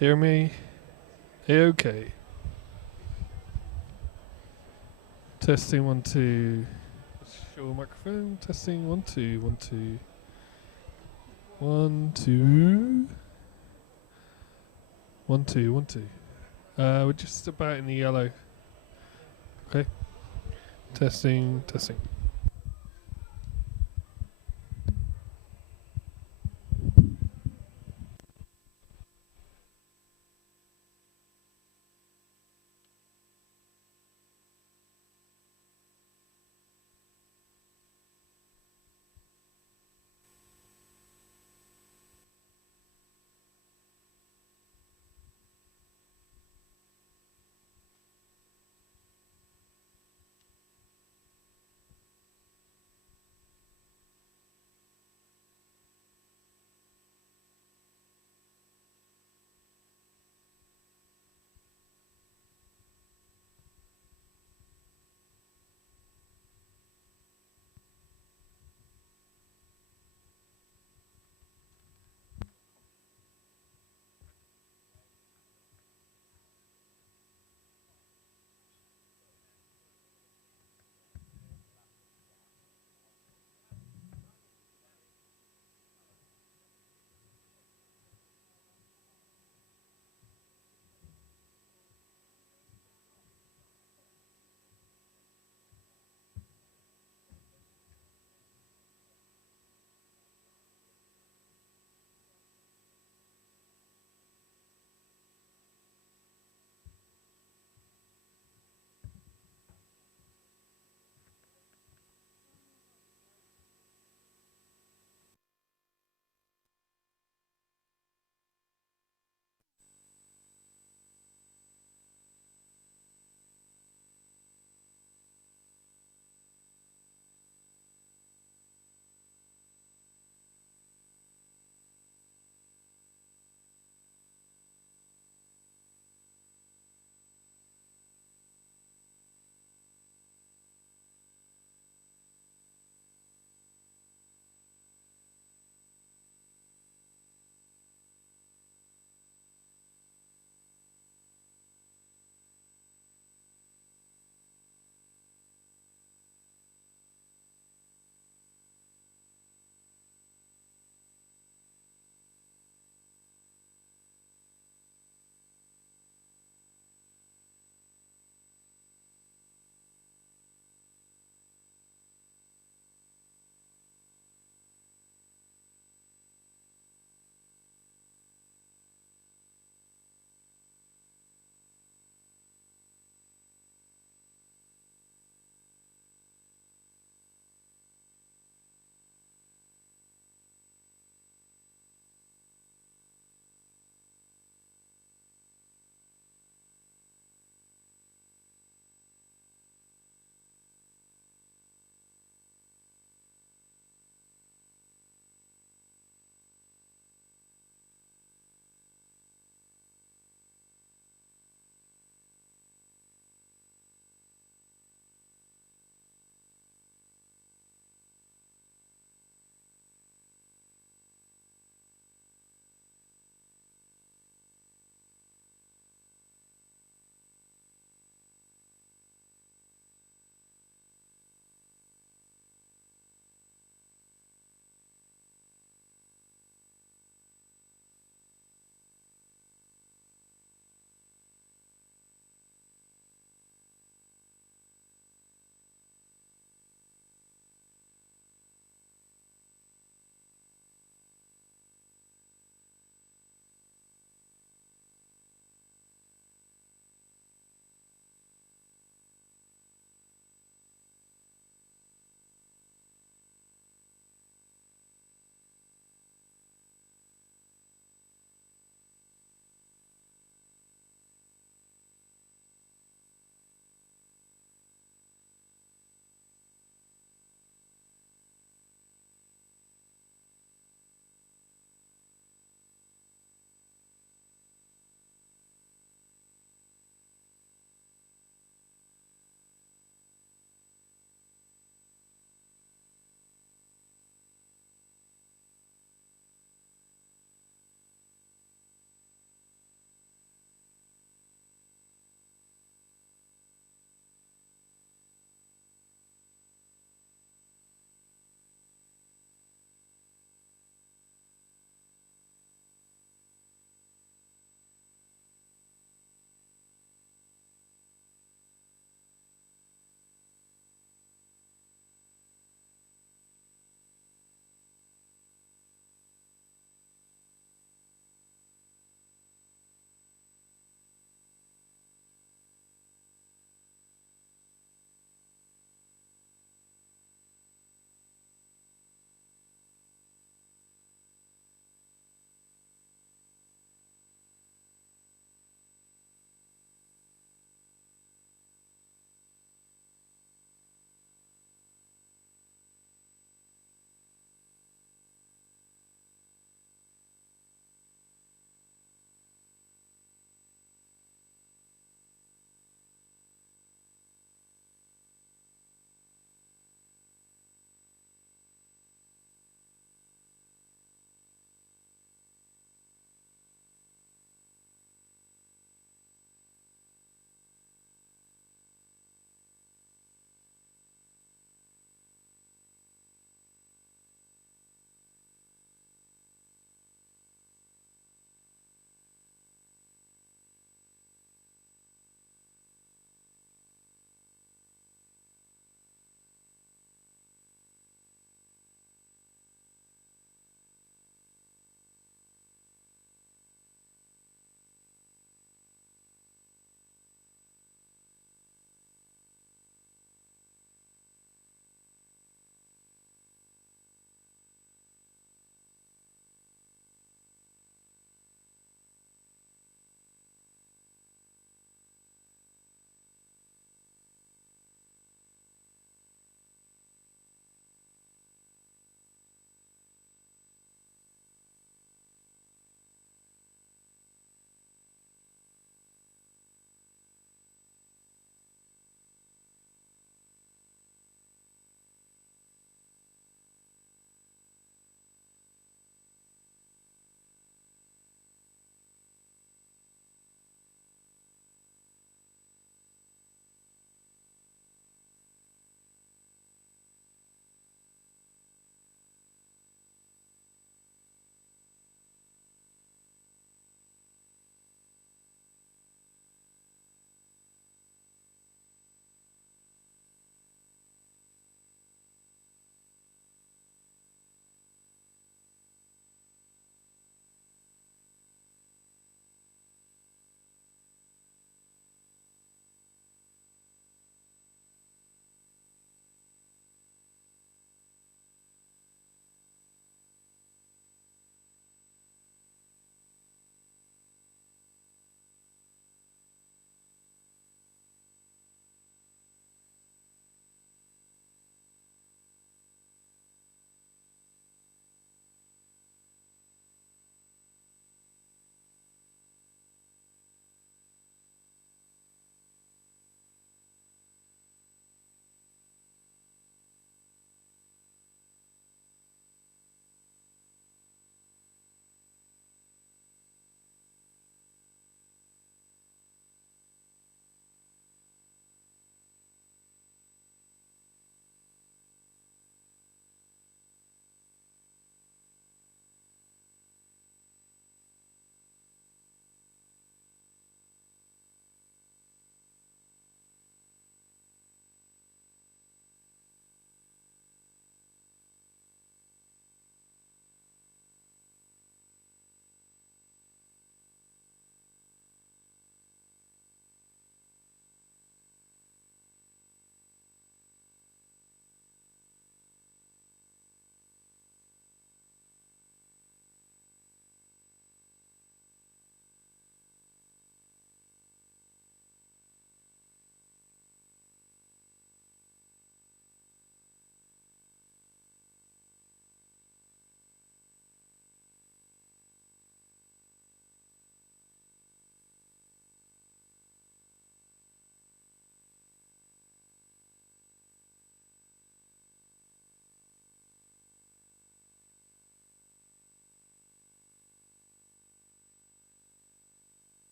Hear me? A-okay. Testing 1 2. Show microphone. Testing 1 2 1 2 1 2 1 2 1 2. We're just about in the yellow. Okay. Testing. Testing.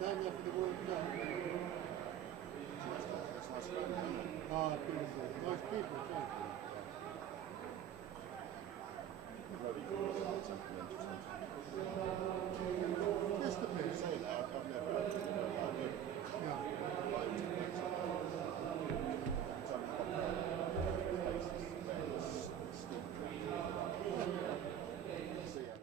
down there for the World Cup. That's nice ground, isn't it? Ah, beautiful. Nice people, too. Very good temperament or something. Just a bit. Saying that, I've never had it. Yeah. Loads of places. Every time you pop out, places where it's still see how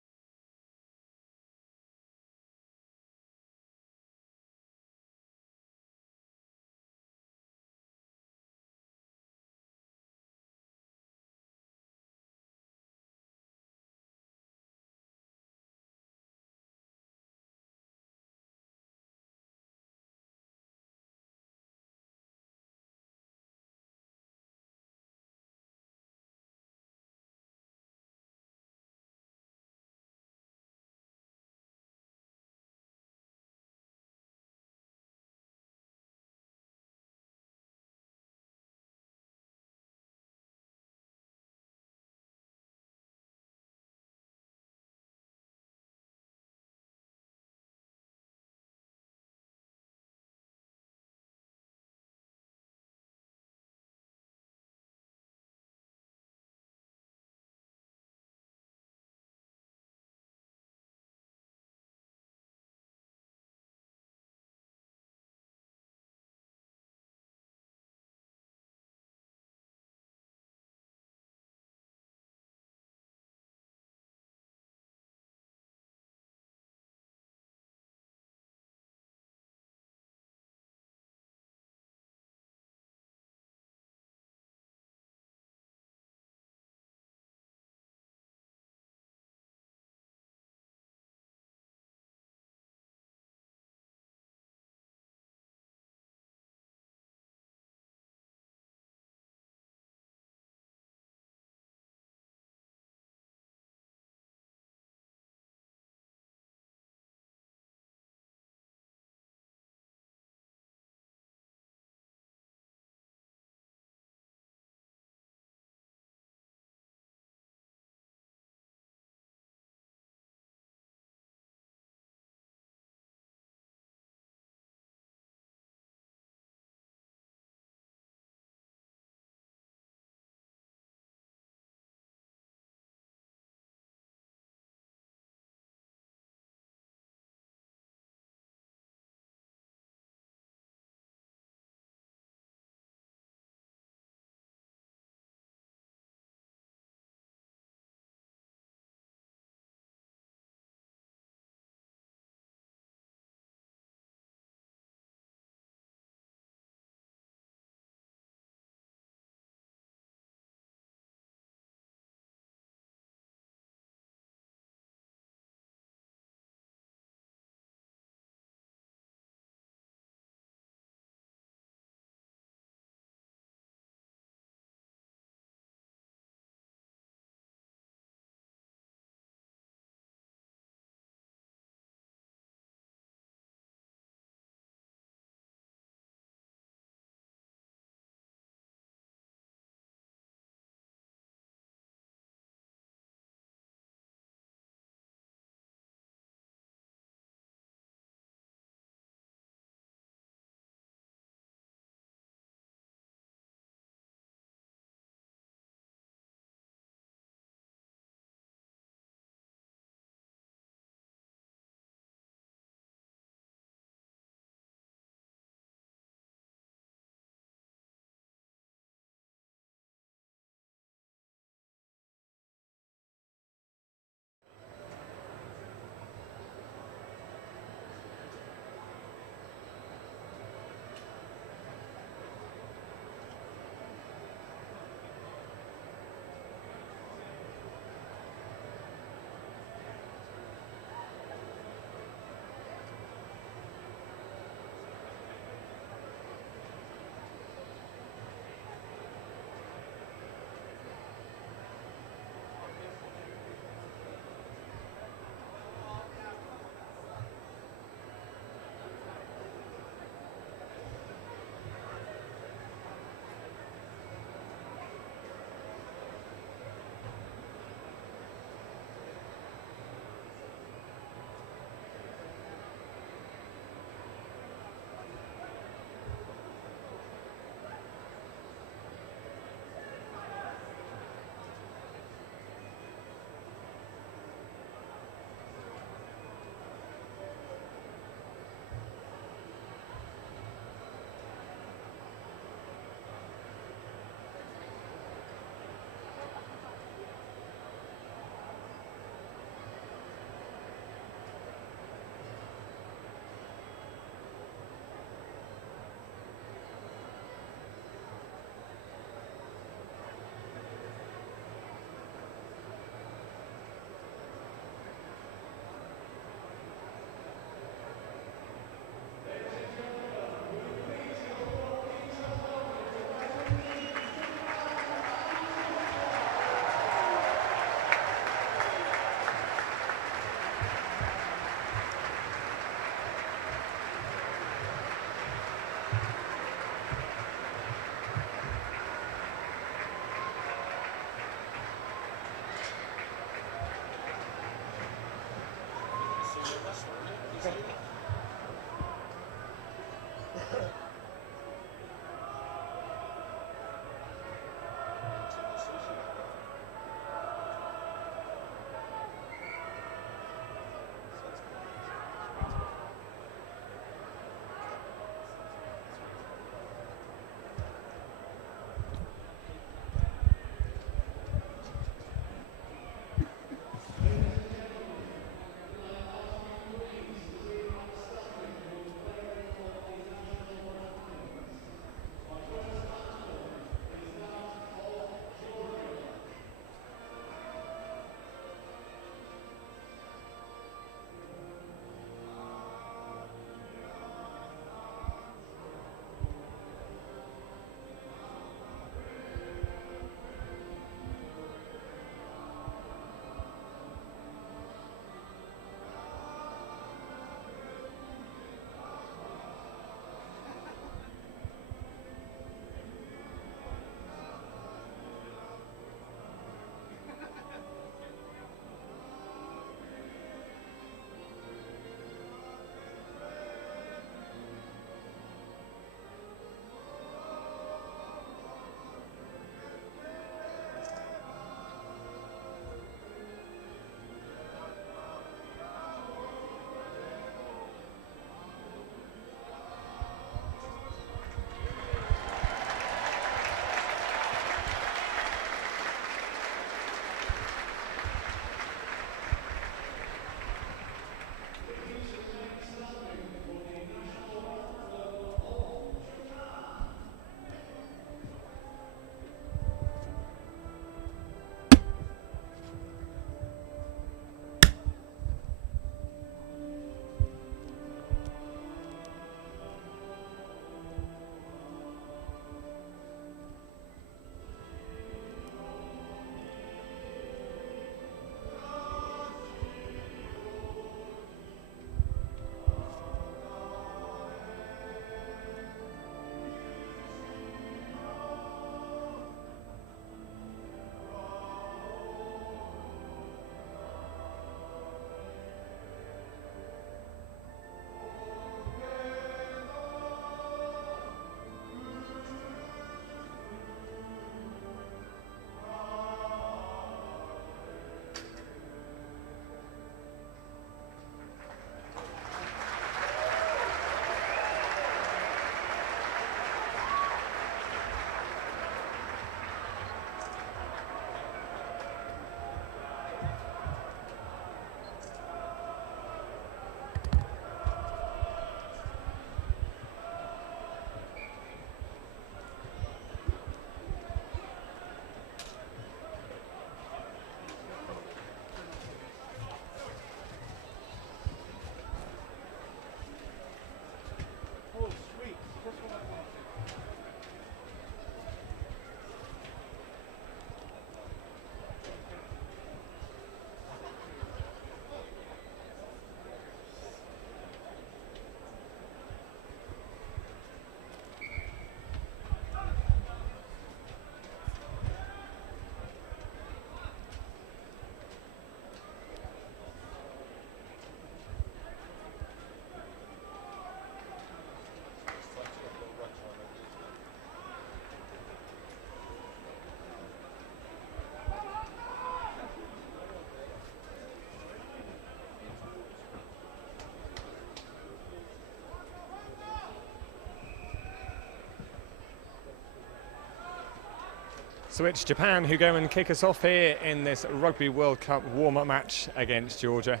So it's Japan who go and kick us off here in this Rugby World Cup warm-up match against Georgia.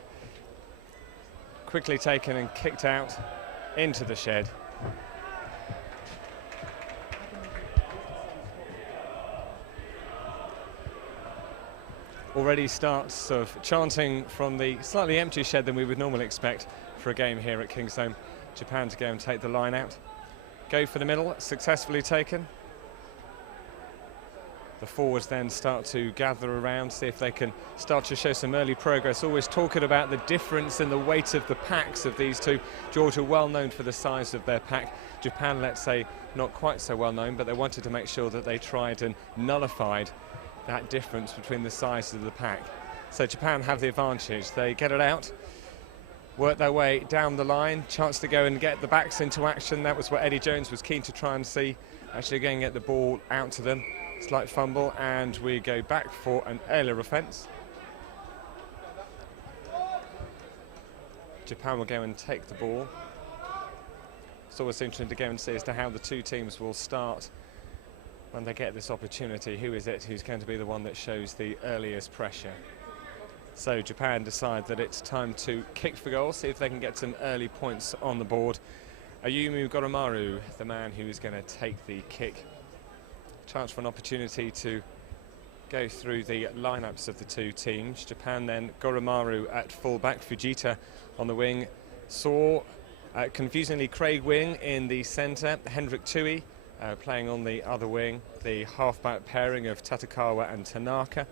Quickly taken and kicked out into the shed. Already starts of chanting from the slightly empty shed than we would normally expect for a game here at Kingsholm. Japan to go and take the line out. Go for the middle, successfully taken. The forwards then start to gather around, see if they can start to show some early progress. Always talking about the difference in the weight of the packs of these two. Georgia well known for the size of their pack. Japan, let's say, not quite so well known, but they wanted to make sure that they tried and nullified that difference between the sizes of the pack. So Japan have the advantage. They get it out. work their way down the line. Chance to go and get the backs into action. That was what Eddie Jones was keen to try and see. Actually going to get the ball out to them. Slight fumble, and we go back for an earlier offence. Japan will go and take the ball. It's always interesting to go and see as to how the two teams will start when they get this opportunity. Who is it who's going to be the one that shows the earliest pressure? So Japan decide that it's time to kick for goal, see if they can get some early points on the board. Ayumu Goromaru, the man who is going to take the kick. Chance for an opportunity to go through the lineups of the two teams. Japan then Goromaru at fullback, Fujita on the wing, Saw, confusingly Craig Wing in the centre, Hendrik Tui playing on the other wing, the half-back pairing of Tatakawa and Tanaka.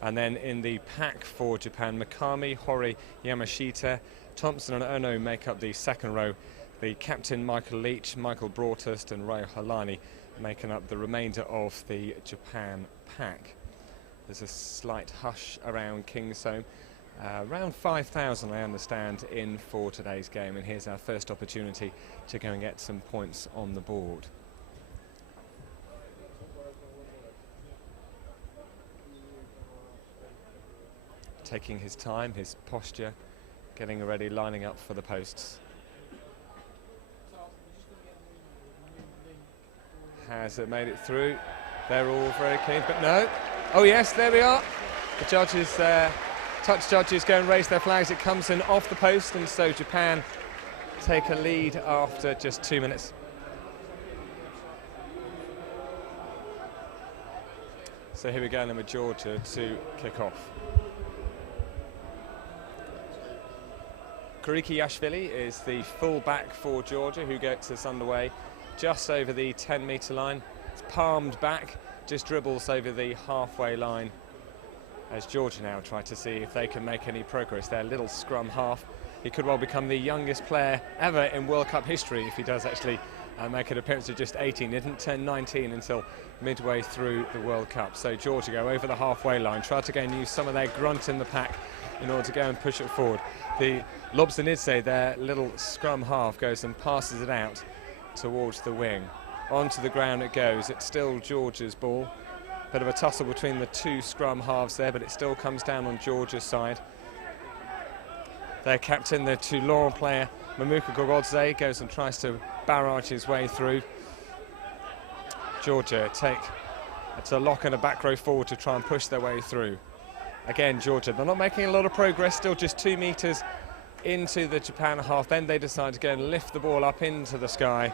And then in the pack for Japan, Mikami, Hori, Yamashita, Thompson and Ono make up the second row. The captain Michael Leach, Michael Broadhurst and Ray Halani making up the remainder of the Japan pack. There's a slight hush around Kingsholm. Around 5,000, I understand, in for today's game, and here's our first opportunity to go and get some points on the board. Taking his time, his posture, getting ready, lining up for the posts. Has it made it through? They're all very keen, but no. Oh yes, there we are. The judges, touch judges go and raise their flags. It comes in off the post, and so Japan take a lead after just 2 minutes. So here we go, then with Georgia to kick off. Kurikiyashvili is the full-back for Georgia, who gets us underway just over the 10-metre line. It's palmed back, just dribbles over the halfway line as Georgia now try to see if they can make any progress. Their little scrum half, he could well become the youngest player ever in World Cup history if he does actually make an appearance at just 18. He didn't turn 19 until midway through the World Cup. So Georgia go over the halfway line, try to go and use some of their grunt in the pack in order to go and push it forward. The Lobzanidze, their little scrum half, goes and passes it out towards the wing. Onto the ground it goes. It's still Georgia's ball. Bit of a tussle between the two scrum halves there, but it still comes down on Georgia's side. Their captain, the Toulon player, Mamuka Gogodze, goes and tries to barrage his way through. Georgia it's a lock and a back row forward to try and push their way through. Again, Georgia, they're not making a lot of progress, still just 2 metres into the Japan half. Then they decide to go and lift the ball up into the sky.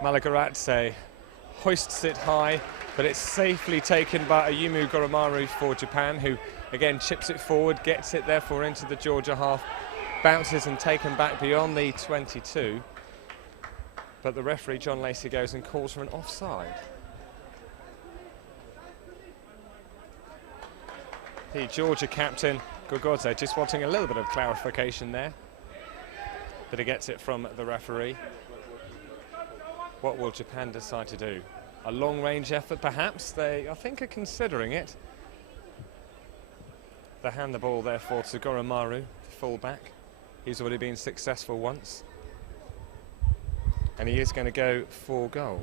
Malagaratse hoists it high, but it's safely taken by Ayumu Goromaru for Japan, who again chips it forward, gets it therefore into the Georgia half, bounces and taken back beyond the 22. But the referee, John Lacey, goes and calls for an offside. The Georgia captain, Gogodze, just wanting a little bit of clarification there. But he gets it from the referee. What will Japan decide to do? A long-range effort, perhaps? They, I think, are considering it. They hand the ball, therefore, to Goromaru, full-back. He's already been successful once. And he is going to go for goal.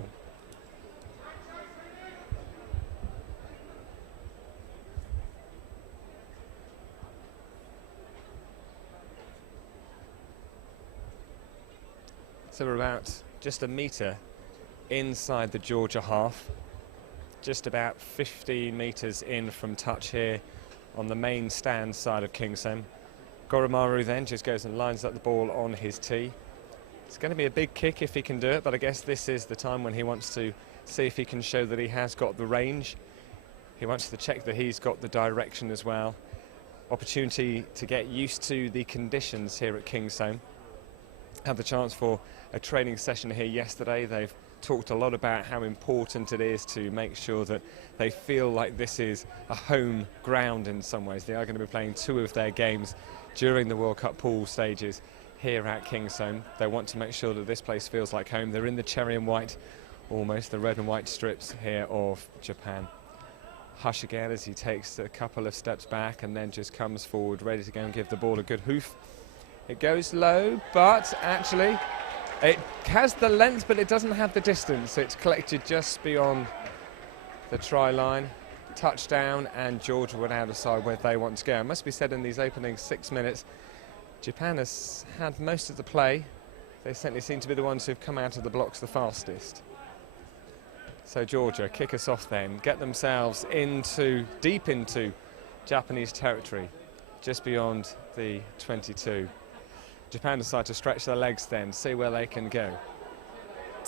So we're about just a metre inside the Georgia half, just about 15 metres in from touch here on the main stand side of Kingsholm. Goromaru then just goes and lines up the ball on his tee. It's going to be a big kick if he can do it, but I guess this is the time when he wants to see if he can show that he has got the range. He wants to check that he's got the direction as well. Opportunity to get used to the conditions here at Kingsholm. Had the chance for a training session here yesterday. They've talked a lot about how important it is to make sure that they feel like this is a home ground in some ways. They are going to be playing 2 of their games during the World Cup pool stages here at Kingsholm. They want to make sure that this place feels like home. They're in the cherry and white, almost, the red and white strips here of Japan. Hush again as he takes a couple of steps back and then just comes forward, ready to go and give the ball a good hoof It goes low, but actually it has the length, but it doesn't have the distance. It's collected just beyond the try line. Touchdown, and Georgia went out decide where they want to go. It must be said, in these opening 6 minutes, Japan has had most of the play. They certainly seem to be the ones who've come out of the blocks the fastest. So Georgia kick us off then, get themselves deep into Japanese territory, just beyond the 22. Japan decide to stretch their legs then, see where they can go.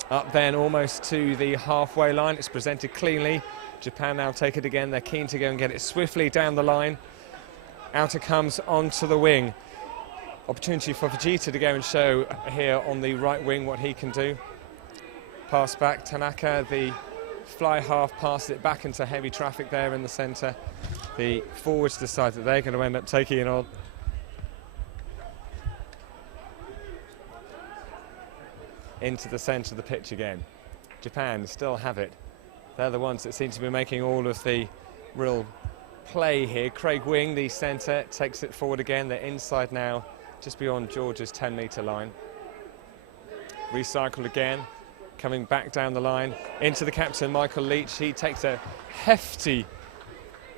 Up then, almost to the halfway line, it's presented cleanly. Japan now take it again, they're keen to go and get it swiftly down the line. Out it comes onto the wing. Opportunity for Fujita to go and show here on the right wing what he can do. Pass back, Tanaka, the fly half, passes it back into heavy traffic there in the centre. The forwards decide that they're going to end up taking it on. Into the centre of the pitch again. Japan still have it. They're the ones that seem to be making all of the real play here. Craig Wing, the centre, takes it forward again. They're inside now, just beyond Georgia's 10-metre line. Recycled again, coming back down the line into the captain, Michael Leach. He takes a hefty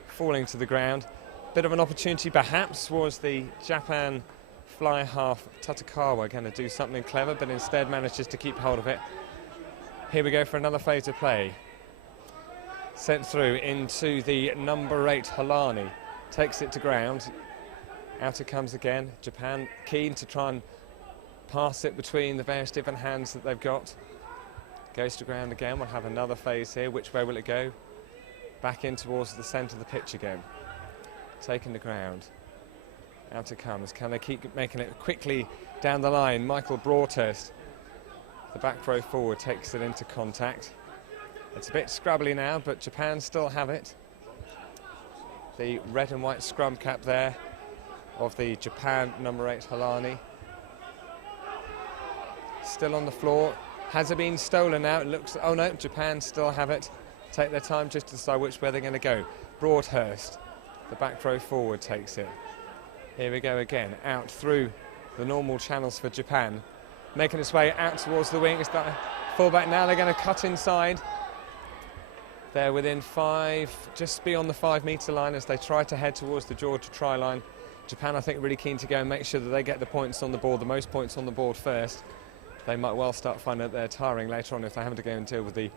falling to the ground. Bit of an opportunity perhaps was the Japan fly half Tatakawa going to do something clever, but instead manages to keep hold of it. Here we go for another phase of play. Sent through into the number 8 Halani. Takes it to ground. Out it comes again. Japan keen to try and pass it between the various different hands that they've got. Goes to ground again. We'll have another phase here. Which way will it go? Back in towards the centre of the pitch again. Taking the ground. Out it comes. Can they keep making it quickly down the line? Michael Broadhurst, the back row forward, takes it into contact. It's a bit scrabbly now, but Japan still have it. The red and white scrum cap there of the Japan number 8 Halani. Still on the floor. Has it been stolen now? It looks, oh no, Japan still have it. Take their time just to decide which way they're going to go. Broadhurst, the back row forward, takes it. Here we go again, out through the normal channels for Japan. Making its way out towards the wing. It's that fullback now, they're going to cut inside. They're within 5, just beyond the 5-metre line as they try to head towards the Georgia try line. Japan, I think, really keen to go and make sure that they get the points on the board, the most points on the board first. They might well start finding that they're tiring later on if they have to go and deal with the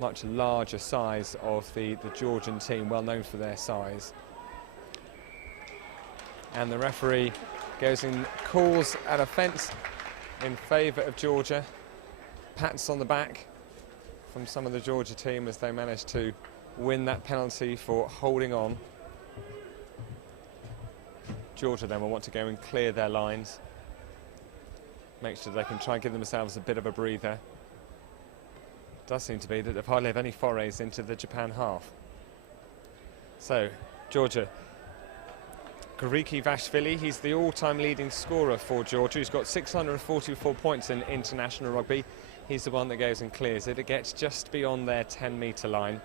much larger size of the Georgian team, well known for their size. And the referee goes and calls an offence in favour of Georgia. Pats on the back from some of the Georgia team as they managed to win that penalty for holding on. Georgia then will want to go and clear their lines. Make sure they can try and give themselves a bit of a breather. Does seem to be that they've hardly had any forays into the Japan half. So, Georgia. Gariki Vashvili, he's the all-time leading scorer for Georgia. He's got 644 points in international rugby. He's the one that goes and clears it. It gets just beyond their 10-metre line.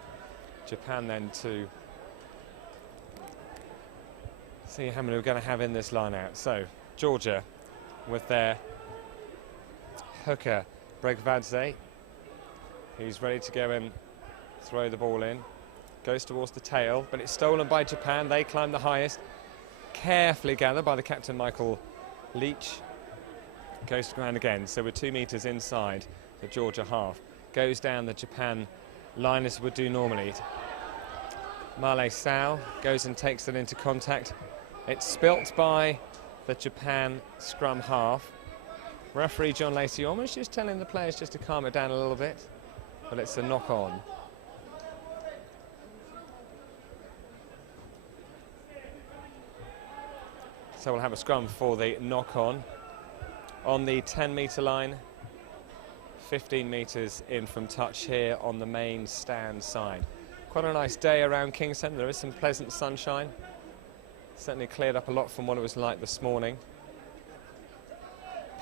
Japan then to see how many we're going to have in this line out. So, Georgia with their hooker, Bregvadze. He's ready to go and throw the ball in. Goes towards the tail, but it's stolen by Japan. They climb the highest. Carefully gathered by the captain, Michael Leach. Goes to ground again, so we're 2 metres inside the Georgia half. Goes down the Japan line as would do normally. Male Sao goes and takes it into contact. It's spilt by the Japan scrum half. Referee John Lacey almost just telling the players just to calm it down a little bit, but it's a knock on. So we'll have a scrum for the knock-on the 10-metre line, 15 metres in from touch here on the main stand side. Quite a nice day around Kingsholm. There is some pleasant sunshine. Certainly cleared up a lot from what it was like this morning.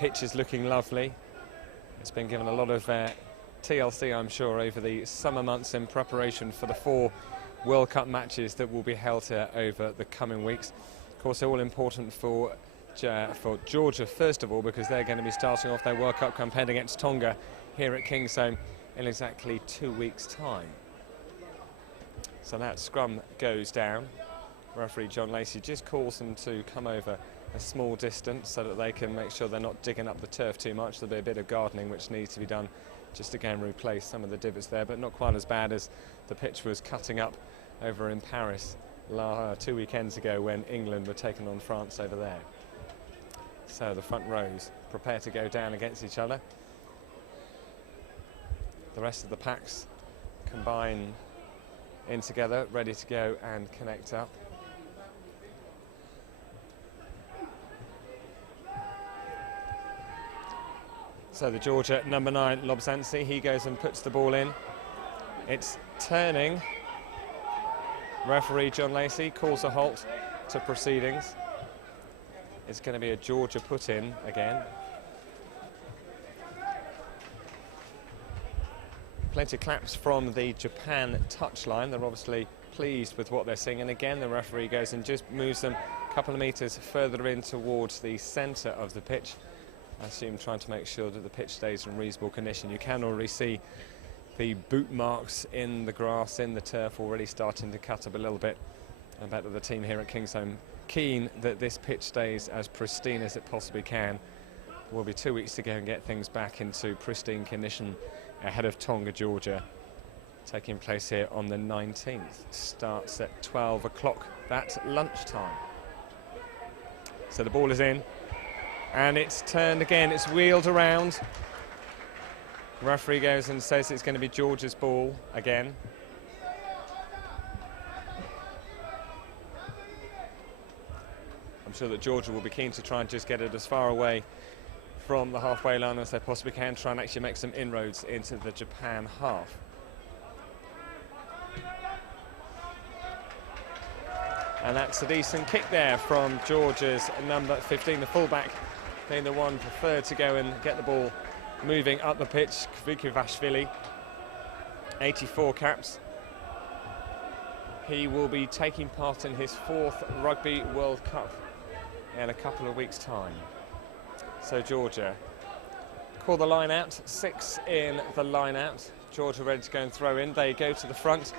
Pitch is looking lovely. It's been given a lot of TLC, I'm sure, over the summer months in preparation for the 4 World Cup matches that will be held here over the coming weeks. Of course, they're all important for for Georgia first of all, because they're going to be starting off their World Cup campaign against Tonga here at Kingsholm in exactly 2 weeks' time. So that scrum goes down. Referee John Lacey just calls them to come over a small distance so that they can make sure they're not digging up the turf too much. There'll be a bit of gardening which needs to be done just to again replace some of the divots there, but not quite as bad as the pitch was cutting up over in Paris 2 weekends ago when England were taking on France over there. So the front rows prepare to go down against each other. The rest of the packs combine in together, ready to go and connect up. So the Georgia number 9, Lobzansi, he goes and puts the ball in. It's turning. Referee John Lacey calls a halt to proceedings. It's going to be a Georgia put in again. Plenty of claps from the Japan touchline. They're obviously pleased with what they're seeing. And again, the referee goes and just moves them a couple of metres further in towards the centre of the pitch. I assume trying to make sure that the pitch stays in reasonable condition. You can already see the boot marks in the grass, in the turf, already starting to cut up a little bit. I bet that the team here at Kingsholm keen that this pitch stays as pristine as it possibly can. Will be 2 weeks to go and get things back into pristine condition ahead of Tonga, Georgia, taking place here on the 19th. Starts at 12 o'clock, that's lunchtime. So the ball is in, and it's turned again, it's wheeled around. Referee goes and says it's going to be Georgia's ball again. I'm sure that Georgia will be keen to try and just get it as far away from the halfway line as they possibly can, try and actually make some inroads into the Japan half. And that's a decent kick there from Georgia's number 15, the fullback, being the one preferred to go and get the ball moving up the pitch. Kvikivashvili, 84 caps. He will be taking part in his 4th Rugby World Cup in a couple of weeks' time. So Georgia call the line out, 6 in the line out. Georgia ready to go and throw in. They go to the front.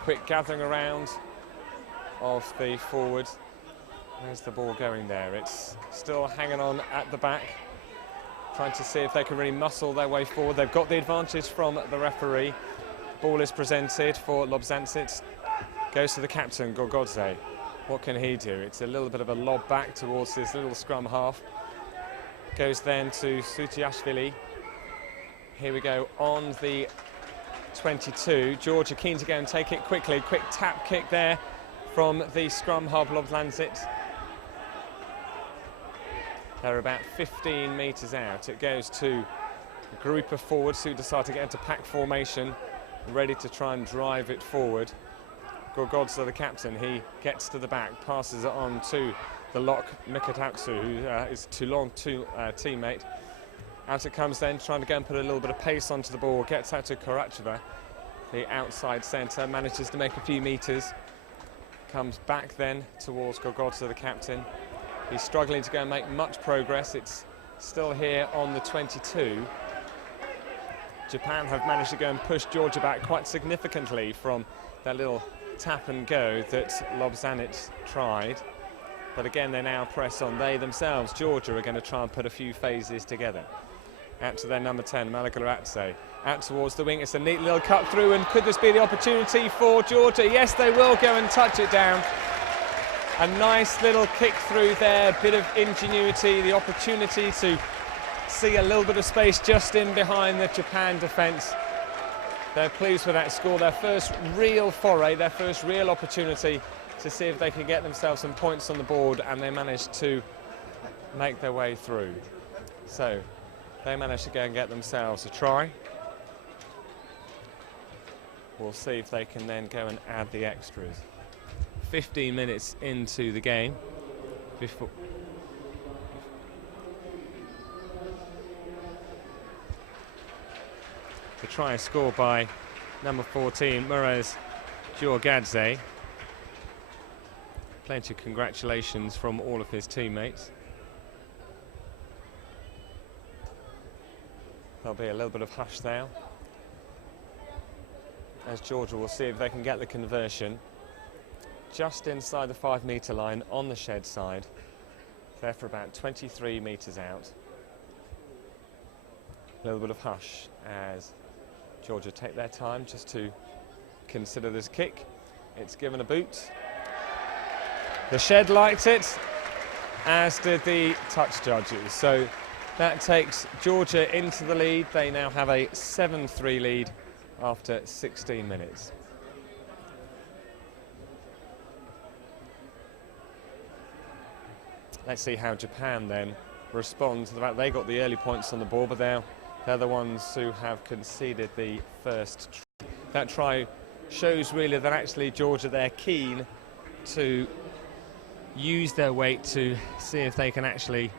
Quick gathering around of the forward. There's the ball going there. It's still hanging on at the back, trying to see if they can really muscle their way forward. They've got the advantage from the referee. Ball is presented for Lobzansit. Goes to the captain, Gogodze. What can he do? It's a little bit of a lob back towards this little scrum half. Goes then to Sutiashvili. Here we go on the 22. Georgia keen to go and take it quickly. Quick tap kick there from the scrum half, Lobzansit. They're about 15 metres out. It goes to a group of forwards who decide to get into pack formation, ready to try and drive it forward. Gogodze, the captain, he gets to the back, passes it on to the lock, Mikatatsu, who is Toulon teammate. Out it comes then, trying to go and put a little bit of pace onto the ball, gets out to Karacheva, the outside centre, manages to make a few metres, comes back then towards Gogodze, the captain. He's struggling to go and make much progress. It's still here on the 22. Japan have managed to go and push Georgia back quite significantly from that little tap and go that Lobzanit tried. But again, they now press on. They themselves, Georgia, are going to try and put a few phases together. Out to their number 10, Malagaratse. Out towards the wing. It's a neat little cut through, and could this be the opportunity for Georgia? Yes, they will go and touch it down. A nice little kick through there, bit of ingenuity, the opportunity to see a little bit of space just in behind the Japan defence. They're pleased with that score, their first real foray, their first real opportunity to see if they can get themselves some points on the board, and they managed to make their way through. So they managed to go and get themselves a try. We'll see if they can then go and add the extras. 15 minutes into the game before the try is scored by number 14, Murez Giorgadze. Plenty of congratulations from all of his teammates. There'll be a little bit of hush there, as Georgia will see if they can get the conversion just inside the 5 metre line on the shed side. There for about 23 metres out. A little bit of hush as Georgia take their time just to consider this kick. It's given a boot. The shed liked it, as did the touch judges. So that takes Georgia into the lead. They now have a 7-3 lead after 16 minutes. Let's see how Japan then respond to the fact they got the early points on the ball, but they're the ones who have conceded the first try. That try shows really that actually Georgia, they're keen to use their weight to see if they can actually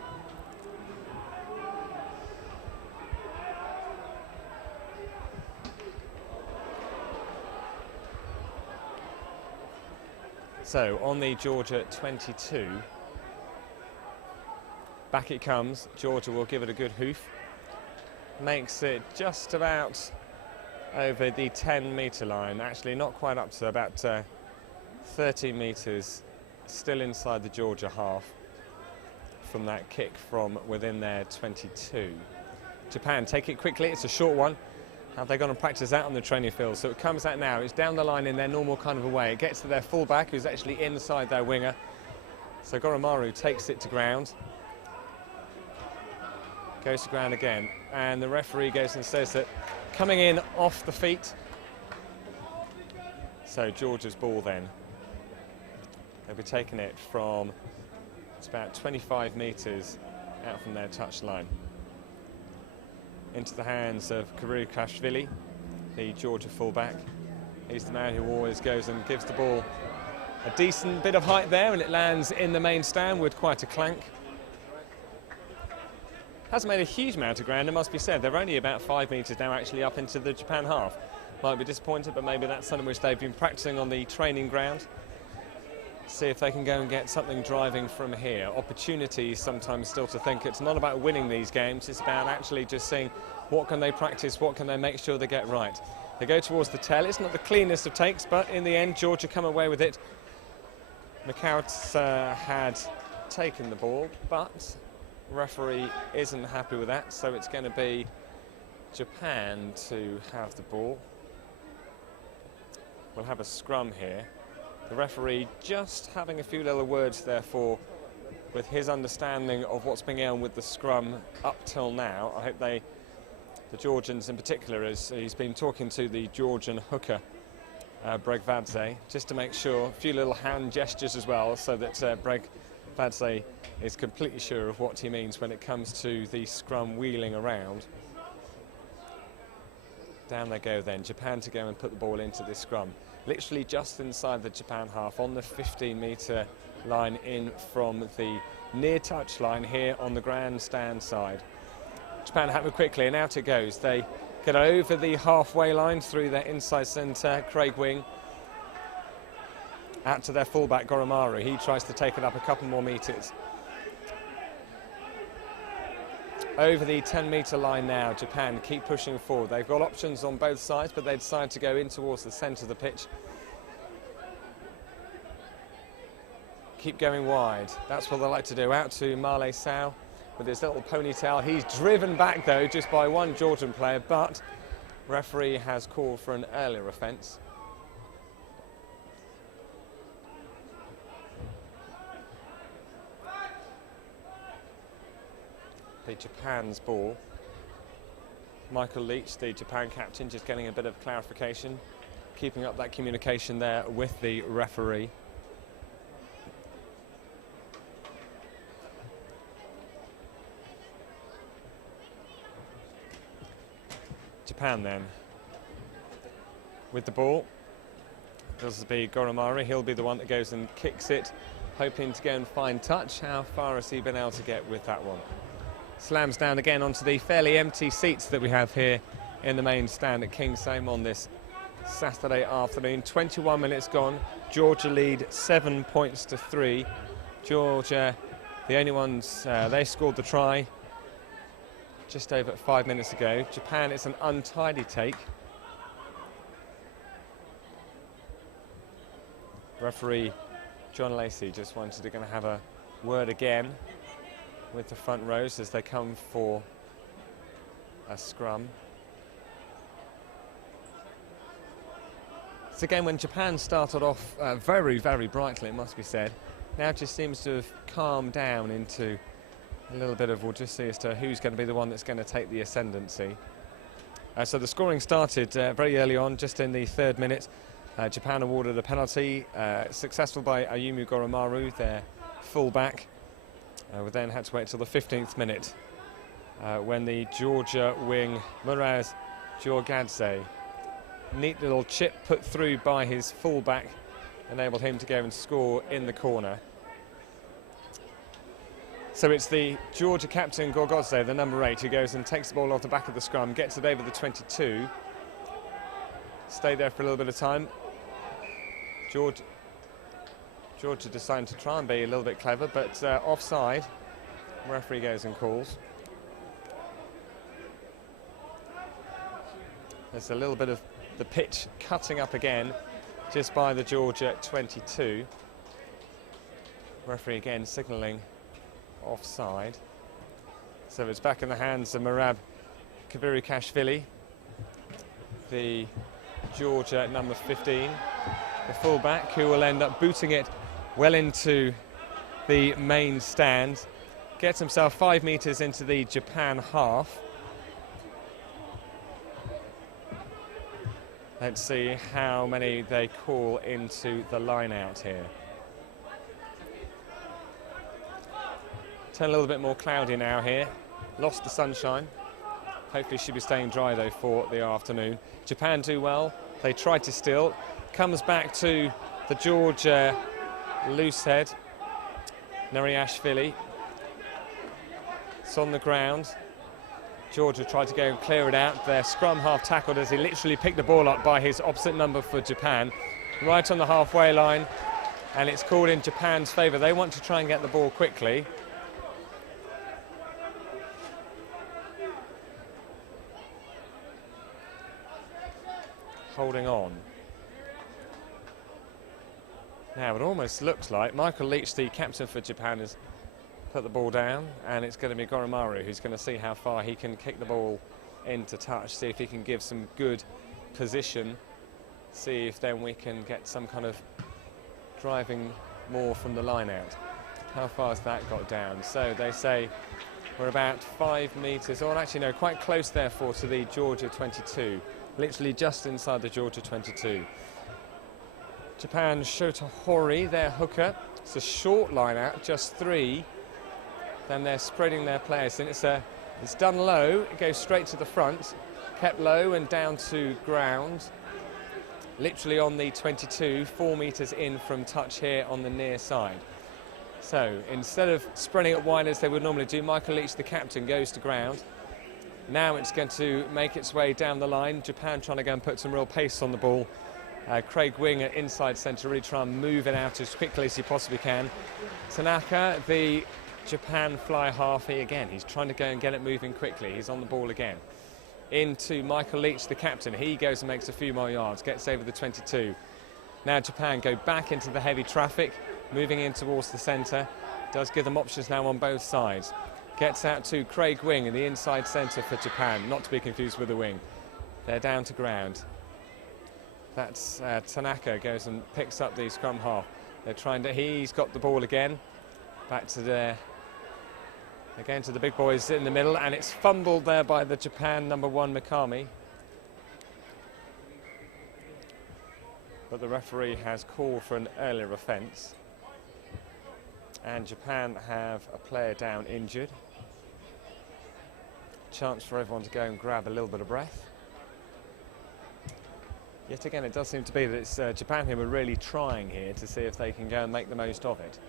so on the Georgia 22, back it comes. Georgia will give it a good hoof, makes it just about over the 10 metre line, actually not quite up to about 30 metres, still inside the Georgia half from that kick from within their 22. Japan take it quickly, it's a short one. Have they gone to practice out on the training field? So it comes out now, it's down the line in their normal kind of a way. It gets to their fullback, who's actually inside their winger. So Goromaru takes it to ground. Goes to ground again, and the referee goes and says that coming in off the feet. So Georgia's ball then. They'll be taking it from, it's about 25 metres out from their touch line. Into the hands of Kurikashvili, the Georgia fullback. He's the man who always goes and gives the ball a decent bit of height there, and it lands in the main stand with quite a clank. Hasn't made a huge amount of ground, it must be said. They're only about 5 metres now actually up into the Japan half. Might be disappointed, but maybe that's something which they've been practicing on the training ground. See if they can go and get something driving from here. Opportunities sometimes still to think. It's not about winning these games, it's about actually just seeing what can they practice, what can they make sure they get right. They go towards the tail. It's not the cleanest of takes, but in the end Georgia come away with it. McCout had taken the ball, but referee isn't happy with that, so it's going to be Japan to have the ball. We'll have a scrum here. The referee just having a few little words therefore with his understanding of what's been going on with the scrum up till now. I hope the Georgians in particular, as he's been talking to the Georgian hooker, Bregvadze, just to make sure, a few little hand gestures as well, so that Bregvadze is completely sure of what he means when it comes to the scrum wheeling around. Down they go then, Japan to go and put the ball into this scrum. Literally just inside the Japan half, on the 15-metre line in from the near touch line here on the grandstand side. Japan have it quickly, and out it goes. They get over the halfway line through their inside centre, Craig Wing. Out to their fullback, Goromaru. He tries to take it up a couple more metres. Over the 10-metre line now, Japan keep pushing forward. They've got options on both sides, but they decide to go in towards the centre of the pitch. Keep going wide. That's what they like to do. Out to Male Sao with his little ponytail. He's driven back, though, just by one Georgian player, but referee has called for an earlier offence. The Japan's ball. Michael Leach, the Japan captain, just getting a bit of clarification, keeping up that communication there with the referee. Japan then with the ball. This will be Goromaru. He'll be the one that goes and kicks it, hoping to go and find touch. How far has he been able to get with that one? Slams down again onto the fairly empty seats that we have here in the main stand at Kingsholm on this Saturday afternoon. 21 minutes gone. Georgia lead 7 points to 3. Georgia, the only ones, they scored the try. just over 5 minutes ago. Japan, it's an untidy take. Referee John Lacey just wanted to going to have a word again with the front rows as they come for a scrum. It's a game when Japan started off very, very brightly, it must be said. Now it just seems to have calmed down into a little bit of, we'll just see as to who's going to be the one that's going to take the ascendancy. So the scoring started very early on, just in the 3rd minute. Japan awarded a penalty, successful by Ayumu Goromaru, their full-back. We then had to wait till the 15th minute when the Georgia wing Muraz Jorgadze, neat little chip put through by his full-back, enabled him to go and score in the corner. So it's the Georgia captain Gorgodze, the number 8, who goes and takes the ball off the back of the scrum, gets it over the 22. Stay there for a little bit of time. Georgia decided to try and be a little bit clever, but offside. Referee goes and calls. There's a little bit of the pitch cutting up again, just by the Georgia 22. Referee again signalling offside. So it's back in the hands of Merab Kavirukashvili, the Georgia number 15, the fullback, who will end up booting it well into the main stand. Gets himself 5 metres into the Japan half. Let's see how many they call into the line out here. Turn a little bit more cloudy now here. Lost the sunshine. Hopefully should be staying dry though for the afternoon. Japan do well. They try to steal. Comes back to the Georgia loose head. Nariashvili. It's on the ground. Georgia tried to go and clear it out. Their scrum half tackled as he literally picked the ball up by his opposite number for Japan. Right on the halfway line. And it's called in Japan's favour. They want to try and get the ball quickly. Holding on. Now it almost looks like Michael Leach, the captain for Japan, has put the ball down, and it's going to be Goromaru who's going to see how far he can kick the ball into touch, see if he can give some good position, see if then we can get some kind of driving more from the line out. How far has that got down? So they say we're about 5 metres, or actually no, quite close therefore to the Georgia 22. Literally just inside the Georgia 22. Japan Shota Hori, their hooker. It's a short line out, just 3. Then they're spreading their players. And it's done low, it goes straight to the front. Kept low and down to ground. Literally on the 22, 4 metres in from touch here on the near side. So instead of spreading it wide as they would normally do, Michael Leach, the captain, goes to ground. Now it's going to make its way down the line. Japan trying to go and put some real pace on the ball. Craig Wing at inside centre, really try and move it out as quickly as he possibly can. Tanaka, the Japan fly half, again, he's trying to go and get it moving quickly. He's on the ball again. Into Michael Leach, the captain. He goes and makes a few more yards, gets over the 22. Now Japan go back into the heavy traffic, moving in towards the centre. Does give them options now on both sides. Gets out to Craig Wing in the inside centre for Japan, not to be confused with the wing. They're down to ground. That's Tanaka goes and picks up the scrum half. They're trying to, he's got the ball again. Back to the, again to the big boys in the middle, and it's fumbled there by the Japan number 1 Mikami. But the referee has called for an earlier offence. And Japan have a player down injured. Chance for everyone to go and grab a little bit of breath. Yet again, it does seem to be that it's Japan who are really trying here to see if they can go and make the most of it.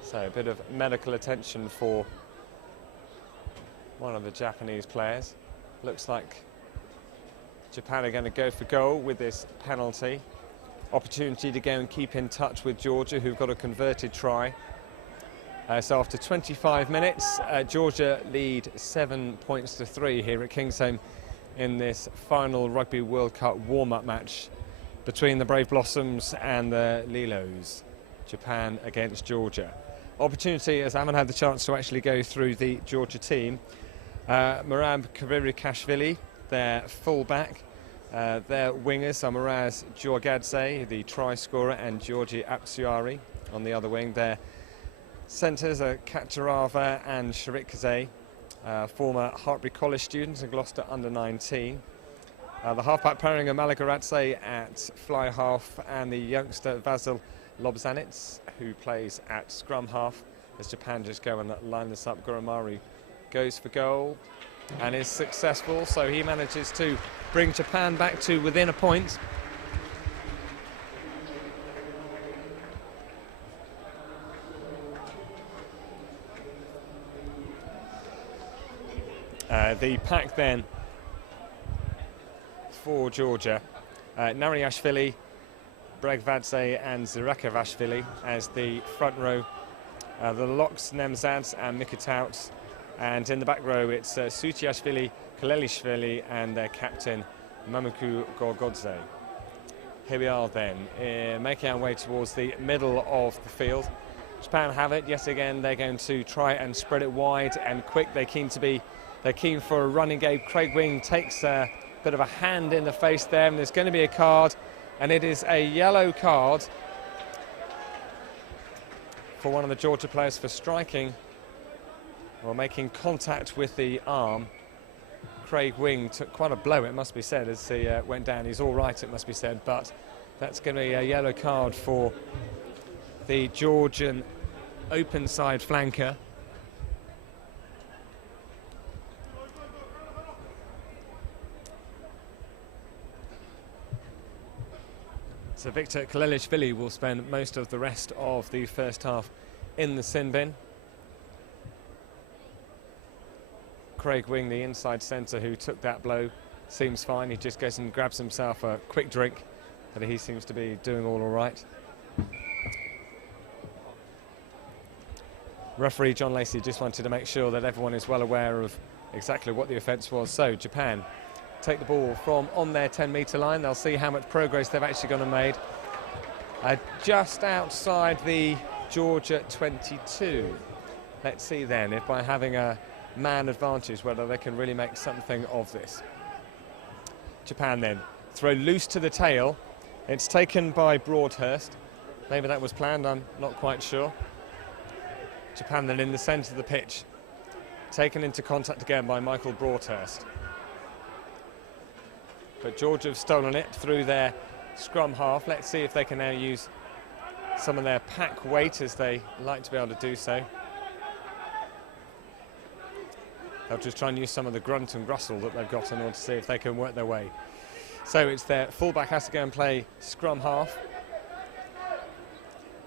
So a bit of medical attention for one of the Japanese players. Looks like Japan are going to go for goal with this penalty. opportunity to go and keep in touch with Georgia, who've got a converted try. So after 25 minutes, Georgia lead 7 points to 3 here at Kingsholm in this final Rugby World Cup warm-up match between the Brave Blossoms and the Lilos. Japan against Georgia. Opportunity, as I haven't had the chance to actually go through the Georgia team. Merab Karirikashvili, their fullback. Their wingers are Miraz Djorgadze, the try scorer, and Georgi Apsuari on the other wing. Their centres are Katarava and Sharikze, former Hartbury College students and Gloucester under-19. The half-back pairing are Malagaradze at fly half and the youngster Vasil Lobzanits, who plays at scrum half. As Japan just go and line this up, Goromaru goes for goal and is successful, so he manages to bring Japan back to within a point. The pack then for Georgia, Nariashvili, Bregvadze and Zirakavashvili as the front row, the locks Nemzads and Mikitauts, and in the back row it's Sutiashvili, Kalelishvili and their captain Mamuku Gorgodze. Here we are then, making our way towards the middle of the field. Japan have it yet again. They're going to try and spread it wide and quick. They're keen for a running game. Craig Wing takes a bit of a hand in the face there, and there's going to be a card, and it is a yellow card for one of the Georgia players for striking or making contact with the arm. Craig Wing took quite a blow, it must be said, as he went down. He's all right, it must be said, but that's going to be a yellow card for the Georgian open side flanker. So Victor Kalelishvili will spend most of the rest of the first half in the sin bin. Craig Wing, the inside centre who took that blow, seems fine. He just goes and grabs himself a quick drink, but he seems to be doing all right. Referee John Lacey just wanted to make sure that everyone is well aware of exactly what the offence was. So Japan take the ball from on their 10-metre line. They'll see how much progress they've actually gone and made. Just outside the Georgia 22. Let's see then if by having a man advantage whether they can really make something of this. Japan then throw loose to the tail. It's taken by Broadhurst. Maybe that was planned, I'm not quite sure. Japan then in the centre of the pitch, taken into contact again by Michael Broadhurst. But Georgia have stolen it through their scrum half. Let's see if they can now use some of their pack weight, as they like to be able to do so. They'll just try and use some of the grunt and rustle that they've got in order to see if they can work their way. So it's their fullback has to go and play scrum half.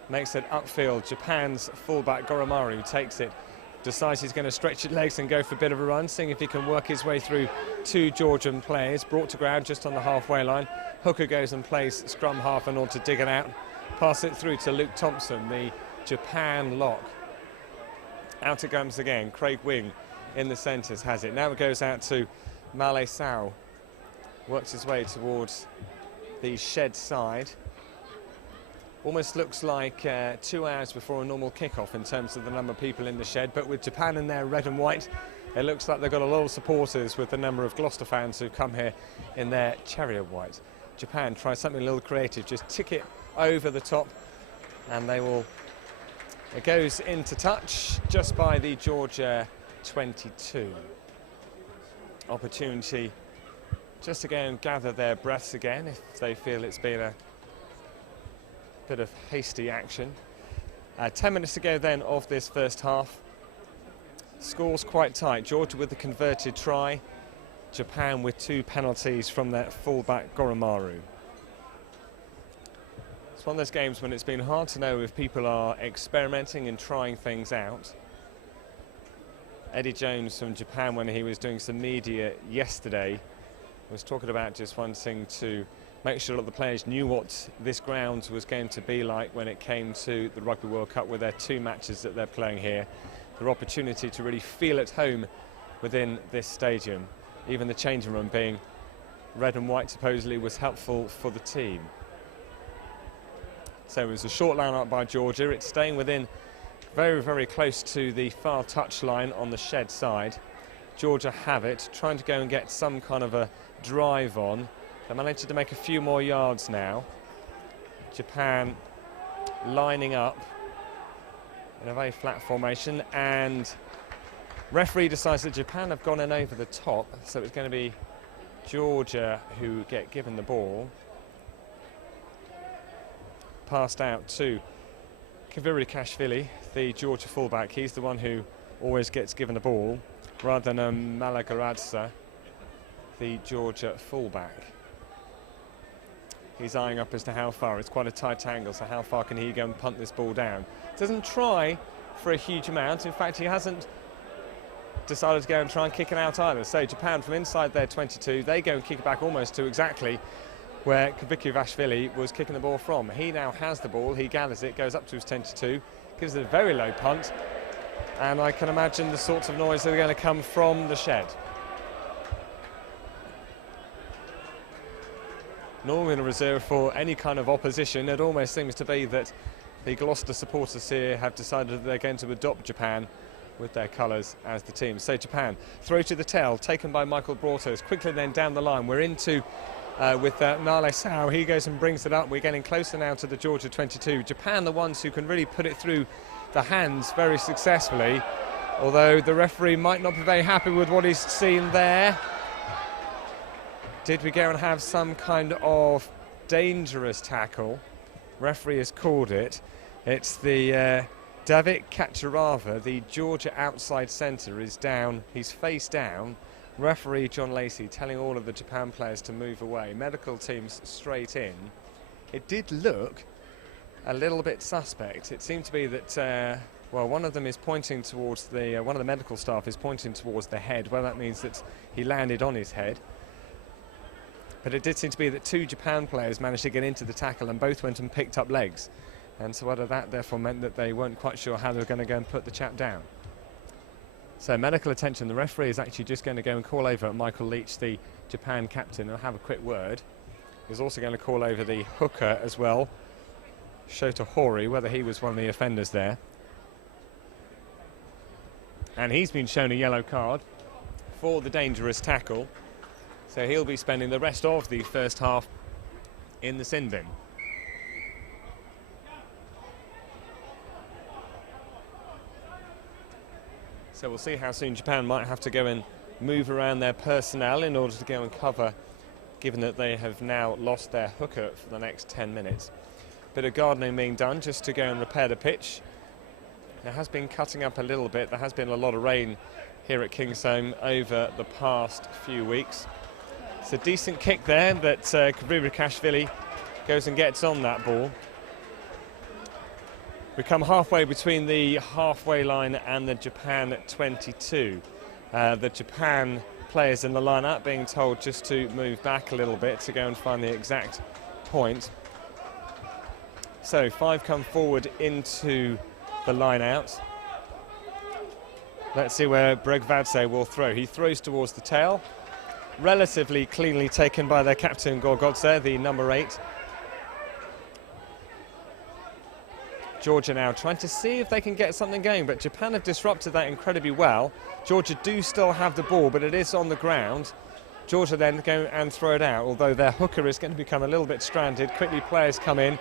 Makes it upfield. Japan's fullback Goromaru takes it, decides he's going to stretch his legs and go for a bit of a run, seeing if he can work his way through two Georgian players. Brought to ground just on the halfway line. Hooker goes and plays scrum half in order to dig it out. Pass it through to Luke Thompson, the Japan lock. Out it comes again. Craig Wing in the centres has it. Now it goes out to Male Sao. Works his way towards the shed side. Almost looks like 2 hours before a normal kickoff in terms of the number of people in the shed, but with Japan in their red and white, it looks like they've got a lot of supporters with the number of Gloucester fans who come here in their cherry white. Japan tries something a little creative, just tick it over the top, and they will. It goes into touch just by the Georgia 22. Opportunity just to go and gather their breaths again if they feel it's been a bit of hasty action. 10 minutes to go then of this first half. Score's quite tight. Georgia with the converted try. Japan with 2 penalties from their fullback Goromaru. It's one of those games when it's been hard to know if people are experimenting and trying things out. Eddie Jones from Japan, when he was doing some media yesterday, was talking about just wanting to make sure that the players knew what this ground was going to be like when it came to the Rugby World Cup with their 2 matches that they're playing here. Their opportunity to really feel at home within this stadium. Even the changing room being red and white supposedly was helpful for the team. So it was a short line up by Georgia. It's staying within very, very close to the far touch line on the shed side. Georgia have it, trying to go and get some kind of a drive on. They're managing to make a few more yards now. Japan lining up in a very flat formation, and referee decides that Japan have gone in over the top, so it's going to be Georgia who get given the ball. Passed out to Kvirikashvili, the Georgia fullback. He's the one who always gets given the ball, rather than Malagaradze, the Georgia fullback. He's eyeing up as to how far. It's quite a tight angle, so how far can he go and punt this ball down? Doesn't try for a huge amount. In fact, he hasn't decided to go and try and kick it out either. So Japan from inside their 22, they go and kick it back almost to exactly where Kvirikashvili was kicking the ball from. He now has the ball, he gathers it, goes up to his 22, gives it a very low punt, and I can imagine the sorts of noise that are going to come from the shed. Normally in a reserve for any kind of opposition, it almost seems to be that the Gloucester supporters here have decided that they're going to adopt Japan with their colours as the team. So Japan, throw to the tail, taken by Michael Broadhurst. Quickly then down the line, we're into with Nale Sao. He goes and brings it up. We're getting closer now to the Georgia 22. Japan the ones who can really put it through the hands very successfully, although the referee might not be very happy with what he's seen there. Did we go and have some kind of dangerous tackle? Referee has called it. It's the David Kacharava, the Georgia outside centre, is down. He's face down. Referee John Lacey telling all of the Japan players to move away. Medical teams straight in. It did look a little bit suspect. It seemed to be that, well, one of them is pointing towards the, one of the medical staff is pointing towards the head. Well, that means that he landed on his head. But it did seem to be that 2 Japan players managed to get into the tackle and both went and picked up legs. And so whether that therefore meant that they weren't quite sure how they were going to go and put the chap down. So medical attention, the referee is actually just going to go and call over Michael Leach, the Japan captain, and have a quick word. He's also going to call over the hooker as well, Shota Hori, whether he was one of the offenders there. And he's been shown a yellow card for the dangerous tackle. So he'll be spending the rest of the first half in the sin bin. So we'll see how soon Japan might have to go and move around their personnel in order to go and cover, given that they have now lost their hooker for the next 10 minutes. Bit of gardening being done just to go and repair the pitch. It has been cutting up a little bit. There has been a lot of rain here at Kingsholm over the past few weeks. It's a decent kick there that Kvirikashvili goes and gets on that ball. We come halfway between the halfway line and the Japan 22. The Japan players in the lineup being told just to move back a little bit to go and find the exact point. So 5 come forward into the line out. Let's see where Bregvadze will throw. He throws towards the tail. Relatively cleanly taken by their captain Gorgodze, the number 8. Georgia now trying to see if they can get something going, but Japan have disrupted that incredibly well. Georgia do still have the ball, but it is on the ground. Georgia then go and throw it out, although their hooker is going to become a little bit stranded. Quickly players come in.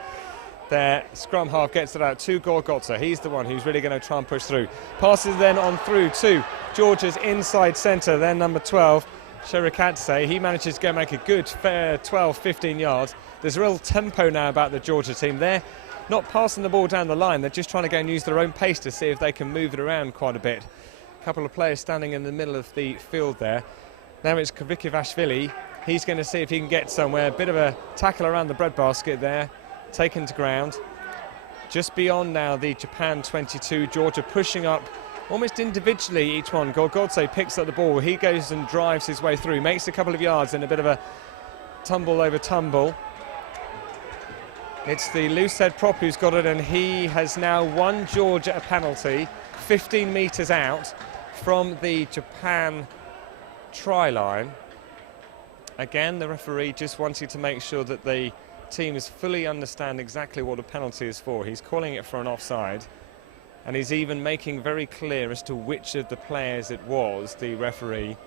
Their scrum half gets it out to Gorgodze. He's the one who's really going to try and push through. Passes then on through to Georgia's inside centre, their number 12, Sherikadze. He manages to go make a good fair 12-15 yards. There's a real tempo now about the Georgia team. They're not passing the ball down the line, they're just trying to go and use their own pace to see if they can move it around quite a bit. A couple of players standing in the middle of the field there. Now it's Kvirikashvili. He's going to see if he can get somewhere. A bit of a tackle around the breadbasket there, taken to ground. Just beyond now the Japan 22, Georgia pushing up almost individually each one. Gorgodze picks up the ball, he goes and drives his way through, makes a couple of yards in a bit of a tumble over tumble. It's the loose-head prop who's got it, and he has now won Georgia a penalty 15 metres out from the Japan try line. Again, the referee just wanting to make sure that the teams fully understand exactly what a penalty is for. He's calling it for an offside, and he's even making very clear as to which of the players it was, the referee,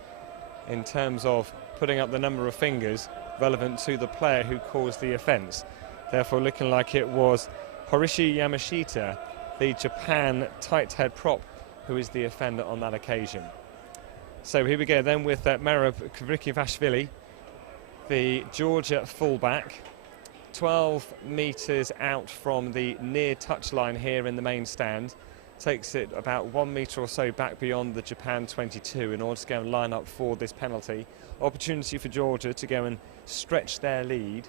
in terms of putting up the number of fingers relevant to the player who caused the offence. Therefore looking like it was Horishi Yamashita, the Japan tight head prop, who is the offender on that occasion. So here we go then with Merab Kvrikivashvili, the Georgia fullback, 12 metres out from the near touchline here in the main stand. Takes it about 1 metre or so back beyond the Japan 22 in order to go and line up for this penalty. Opportunity for Georgia to go and stretch their lead.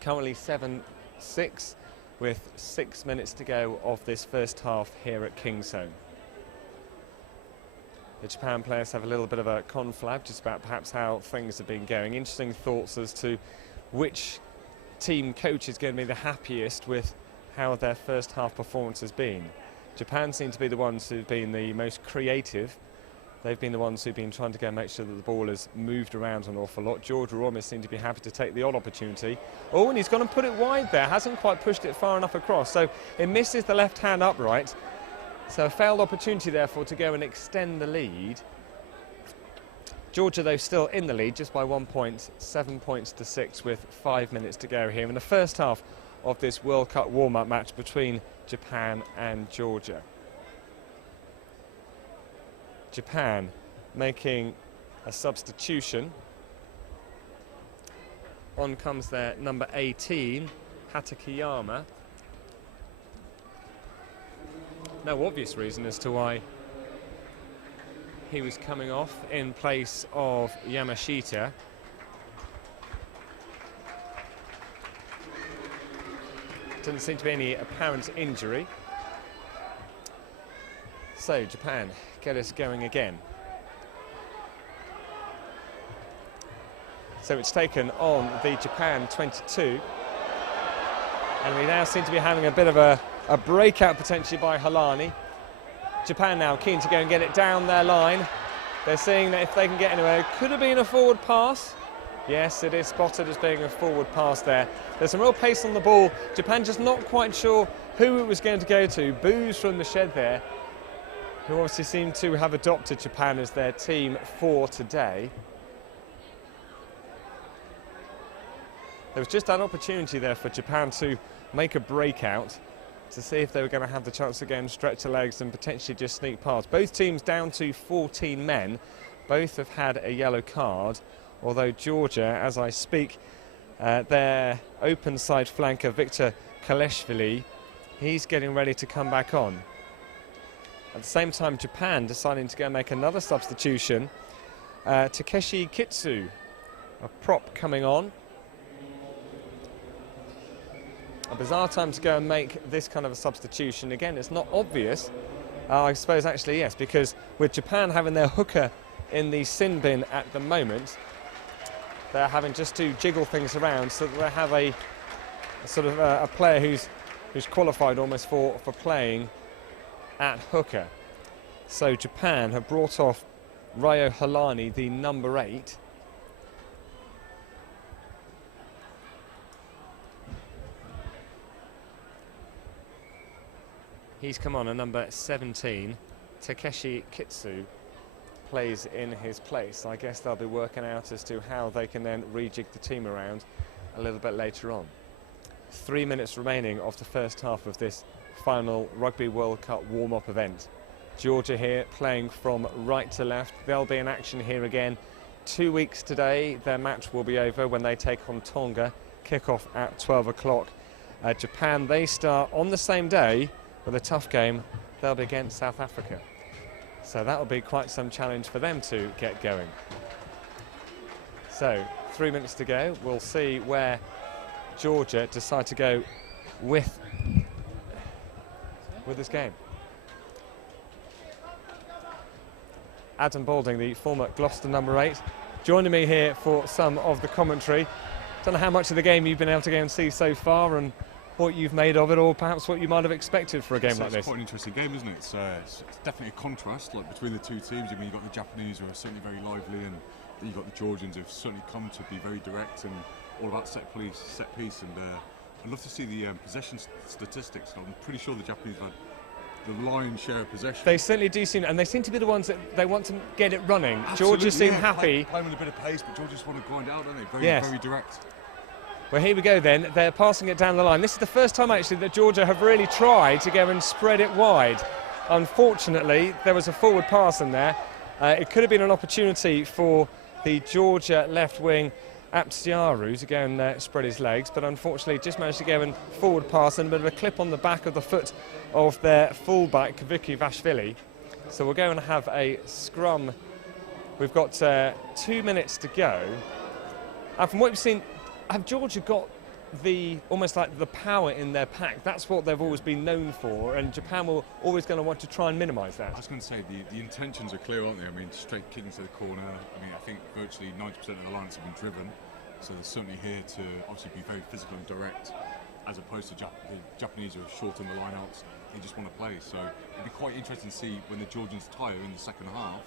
Currently 7-6 with 6 minutes to go of this first half here at Kingsholm. The Japan players have a little bit of a conflab just about perhaps how things have been going. Interesting thoughts as to which team coach is going to be the happiest with how their first half performance has been. Japan seem to be the ones who've been the most creative. They've been the ones who've been trying to go and make sure that the ball has moved around an awful lot. Georgia almost seem to be happy to take the odd opportunity. Oh, and he's gone and put it wide there. Hasn't quite pushed it far enough across. So it misses the left hand upright. So a failed opportunity, therefore, to go and extend the lead. Georgia, though, still in the lead just by 1 point, 7 points to 6 with 5 minutes to go here in the first half of this World Cup warm-up match between Japan and Georgia. Japan making a substitution. On comes their number 18, Hatakeyama. No obvious reason as to why he was coming off in place of Yamashita. Doesn't seem to be any apparent injury. So Japan get us going again. So it's taken on the Japan 22. And we now seem to be having a bit of a breakout potentially by Halani. Japan now keen to go and get it down their line. They're seeing that if they can get anywhere, it could have been a forward pass. Yes, it is spotted as being a forward pass there. There's some real pace on the ball. Japan just not quite sure who it was going to go to. Boos from the shed there, who obviously seem to have adopted Japan as their team for today. There was just that opportunity there for Japan to make a breakout, to see if they were going to have the chance to go and stretch the legs and potentially just sneak past. Both teams down to 14 men. Both have had a yellow card, although Georgia, as I speak, their open side flanker, Victor Kaleshvili, he's getting ready to come back on. At the same time, Japan deciding to go and make another substitution. Takeshi Kitsu, a prop coming on. A bizarre time to go and make this kind of a substitution. Again, it's not obvious. I suppose actually yes, because with Japan having their hooker in the sin bin at the moment, they're having just to jiggle things around so that they have a sort of a player who's qualified almost for playing at hooker. So Japan have brought off Ryo Halani, the number 8. He's come on a number 17. Takeshi Kitsu plays in his place. I guess they'll be working out as to how they can then rejig the team around a little bit later on. 3 minutes remaining of the first half of this final Rugby World Cup warm-up event. Georgia here playing from right to left. They'll be in action here again 2 weeks today. Their match will be over when they take on Tonga. Kick-off at 12 o'clock. Japan, they start on the same day with a tough game. They'll be against South Africa. So that will be quite some challenge for them to get going. So 3 minutes to go. We'll see where Georgia decide to go with this game. Adam Balding, the former Gloucester number 8, joining me here for some of the commentary. Don't know how much of the game you've been able to go and see so far, and what you've made of it, or perhaps what you might have expected for a game like this. It's quite an interesting game, isn't it? It's definitely a contrast, like between the two teams. I mean, you've got the Japanese who are certainly very lively, and then you've got the Georgians who've certainly come to be very direct and all about set piece. And I'd love to see the possession statistics. I'm pretty sure the Japanese have had the lion's share of possession. They certainly do seem, and they seem to be the ones that they want to get it running. Georgia seem happy. Playing with a bit of pace, but Georgia just want to grind it out, don't they? Very direct. Well, here we go then. They're passing it down the line. This is the first time actually that Georgia have really tried to go and spread it wide. Unfortunately, there was a forward pass in there. It could have been an opportunity for the Georgia left wing Aptsiaru to go and spread his legs, but unfortunately just managed to go and forward pass and a bit of a clip on the back of the foot of their fullback Vicky Vashvili. So we're going to have a scrum. We've got 2 minutes to go, and from what we've seen, have Georgia got the almost like the power in their pack? That's what they've always been known for, and Japan will always going to want to try and minimise that. I was going to say the intentions are clear, aren't they? I mean, straight kick into the corner. I mean, I think virtually 90% of the lines have been driven, so they're certainly here to obviously be very physical and direct, as opposed to the Japanese who are short on the lineouts. They just want to play. So it'd be quite interesting to see when the Georgians tire in the second half,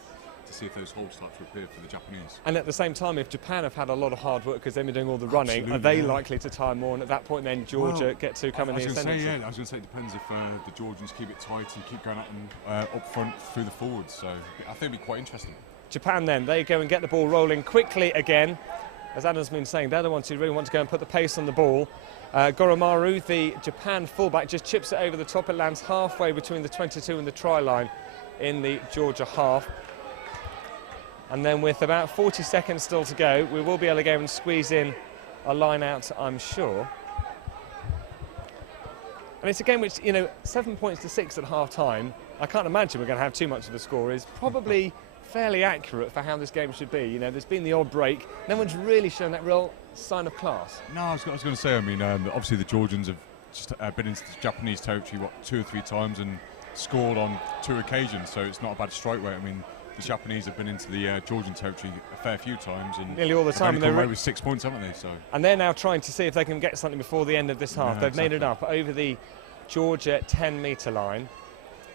to see if those holes start to appear for the Japanese. And at the same time, if Japan have had a lot of hard work because they've been doing all the running, are they likely to tire more? And at that point, then Georgia get to come in the ascendancy? I was going to say it depends if the Georgians keep it tight and keep going up front through the forwards. So I think it'd be quite interesting. Japan then, they go and get the ball rolling quickly again. As Adam's been saying, they're the ones who really want to go and put the pace on the ball. Goromaru, the Japan fullback, just chips it over the top. It lands halfway between the 22 and the try line in the Georgia half. And then with about 40 seconds still to go, we will be able to go and squeeze in a line out, I'm sure. And it's a game which, 7 points to 6 at half-time. I can't imagine we're going to have too much of a score. Is probably fairly accurate for how this game should be. There's been the odd break. No one's really shown that real sign of class. No, I was going to say, I mean, obviously the Georgians have just been into Japanese territory, 2 or 3 times and scored on 2 occasions, so it's not a bad strike rate. I mean, the Japanese have been into the Georgian territory a fair few times, and nearly all the time. They've come away with 6 points, haven't they? So, and they're now trying to see if they can get something before the end of this half. They've made it up over the Georgia 10-metre line.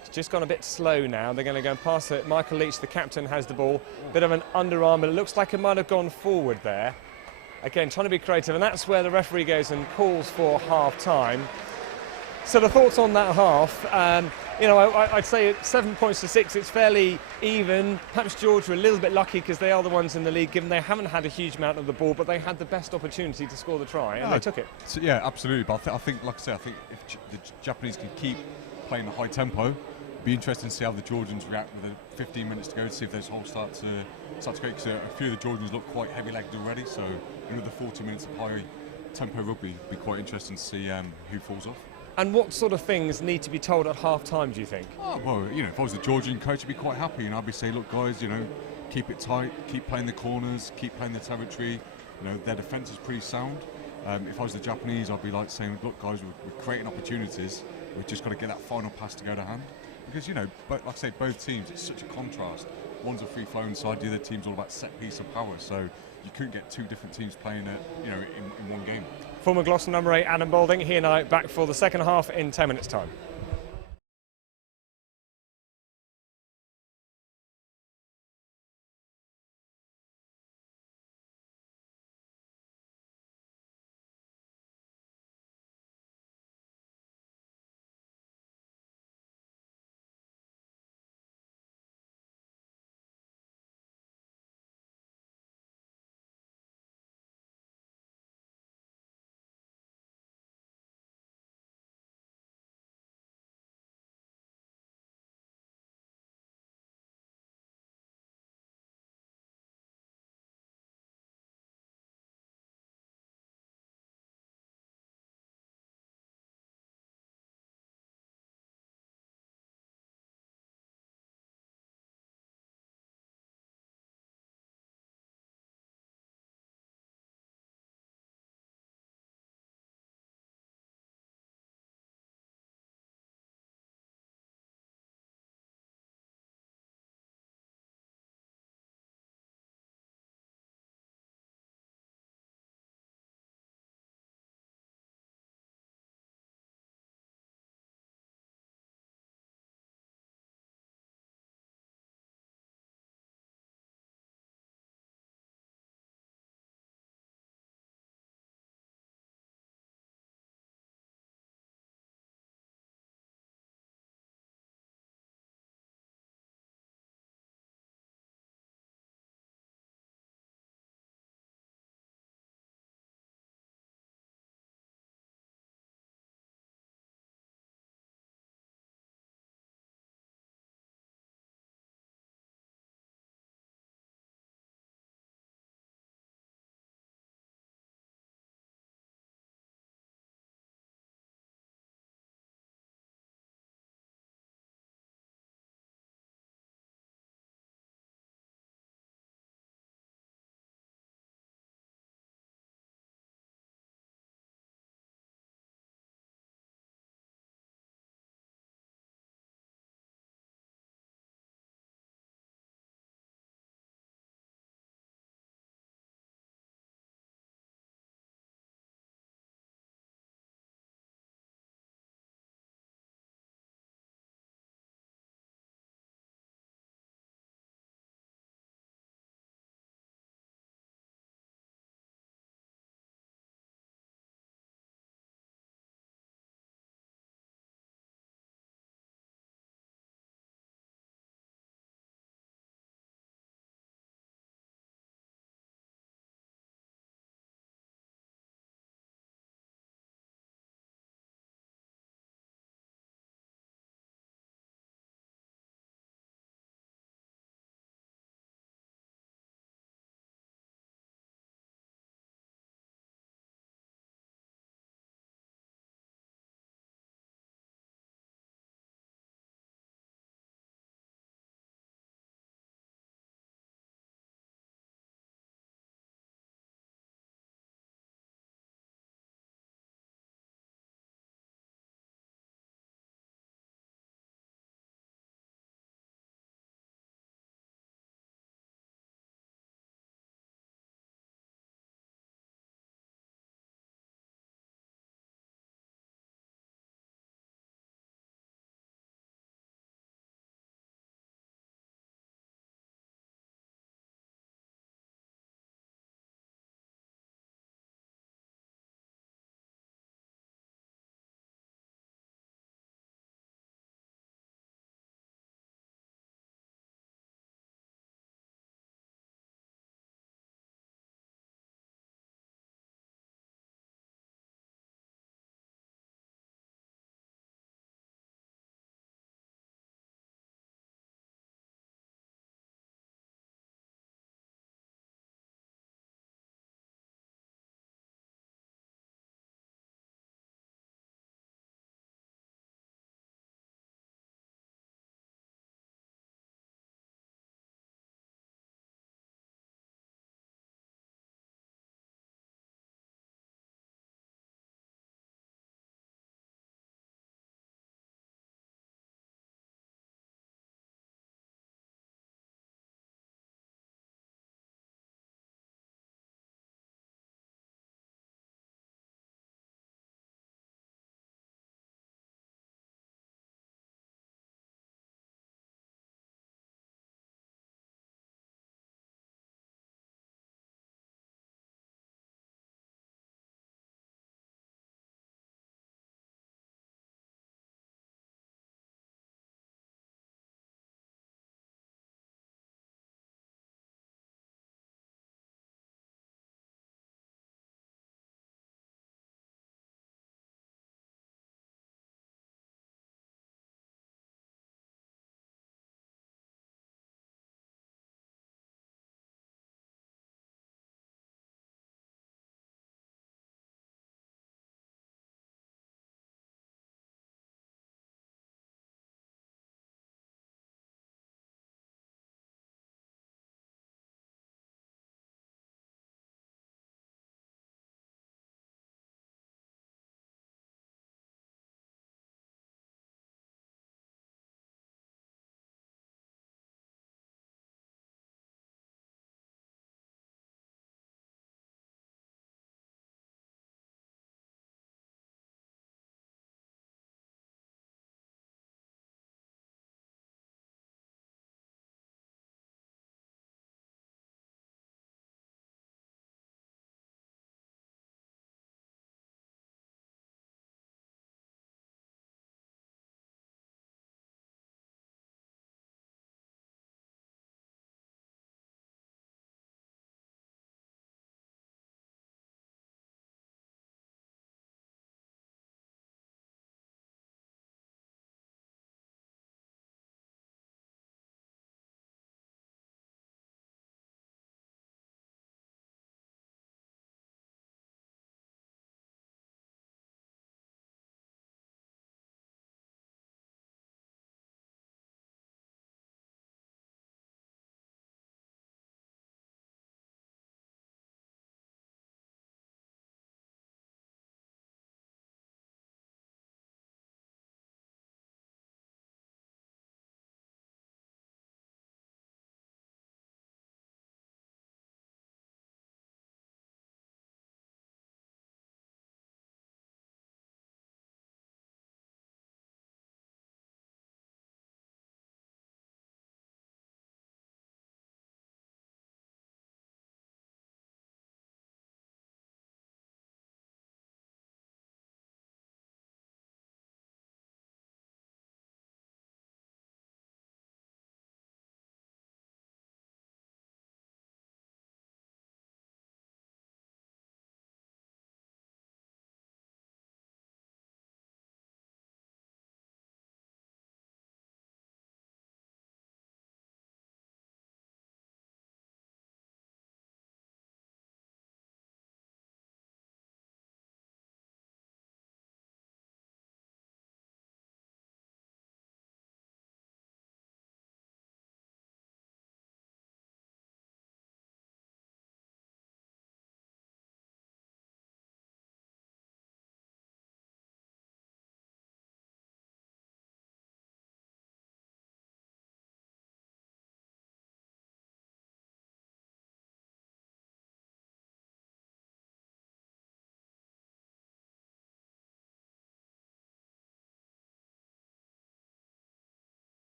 It's just gone a bit slow now. They're going to go and pass it. Michael Leach, the captain, has the ball. Bit of an underarm, but it looks like it might have gone forward there. Again, trying to be creative, and that's where the referee goes and calls for half-time. So the thoughts on that half, I'd say 7 points to 6, it's fairly even. Perhaps Georgia a little bit lucky because they are the ones in the league, given they haven't had a huge amount of the ball, but they had the best opportunity to score the try, and they took it. So, yeah, absolutely. But I think, like I say, I think if the Japanese can keep playing a high tempo, it'd be interesting to see how the Georgians react with 15 minutes to go, to see if those holes start to go, because a few of the Georgians look quite heavy-legged already, so another 40 minutes of high tempo rugby would be quite interesting to see who falls off. And what sort of things need to be told at half-time, do you think? Oh, well, if I was the Georgian coach, I'd be quite happy. I'd be saying, look, guys, keep it tight, keep playing the corners, keep playing the territory. Their defence is pretty sound. If I was the Japanese, I'd be like saying, look, guys, we're creating opportunities. We've just got to get that final pass to go to hand. Because, like I say, both teams, it's such a contrast. One's a free-flowing side, the other team's all about set piece and power. So you couldn't get 2 different teams playing in one game. Former Gloucester number 8, Adam Balding, he and I back for the second half in 10 minutes' time.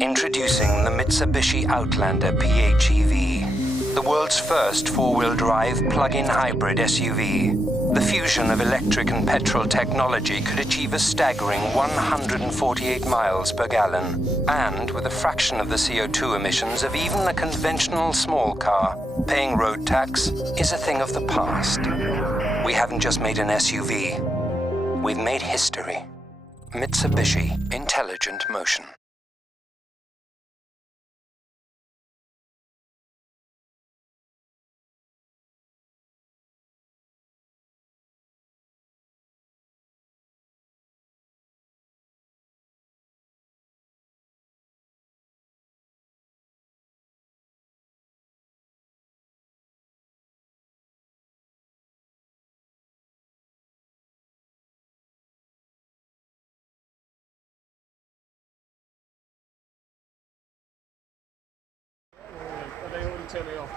Introducing the Mitsubishi Outlander PHEV, the world's first four-wheel drive plug-in hybrid SUV. The fusion of electric and petrol technology could achieve a staggering 148 miles per gallon, and with a fraction of the CO2 emissions of even a conventional small car, paying road tax is a thing of the past. We haven't just made an SUV, we've made history. Mitsubishi Intelligent Motion. They already turned me off.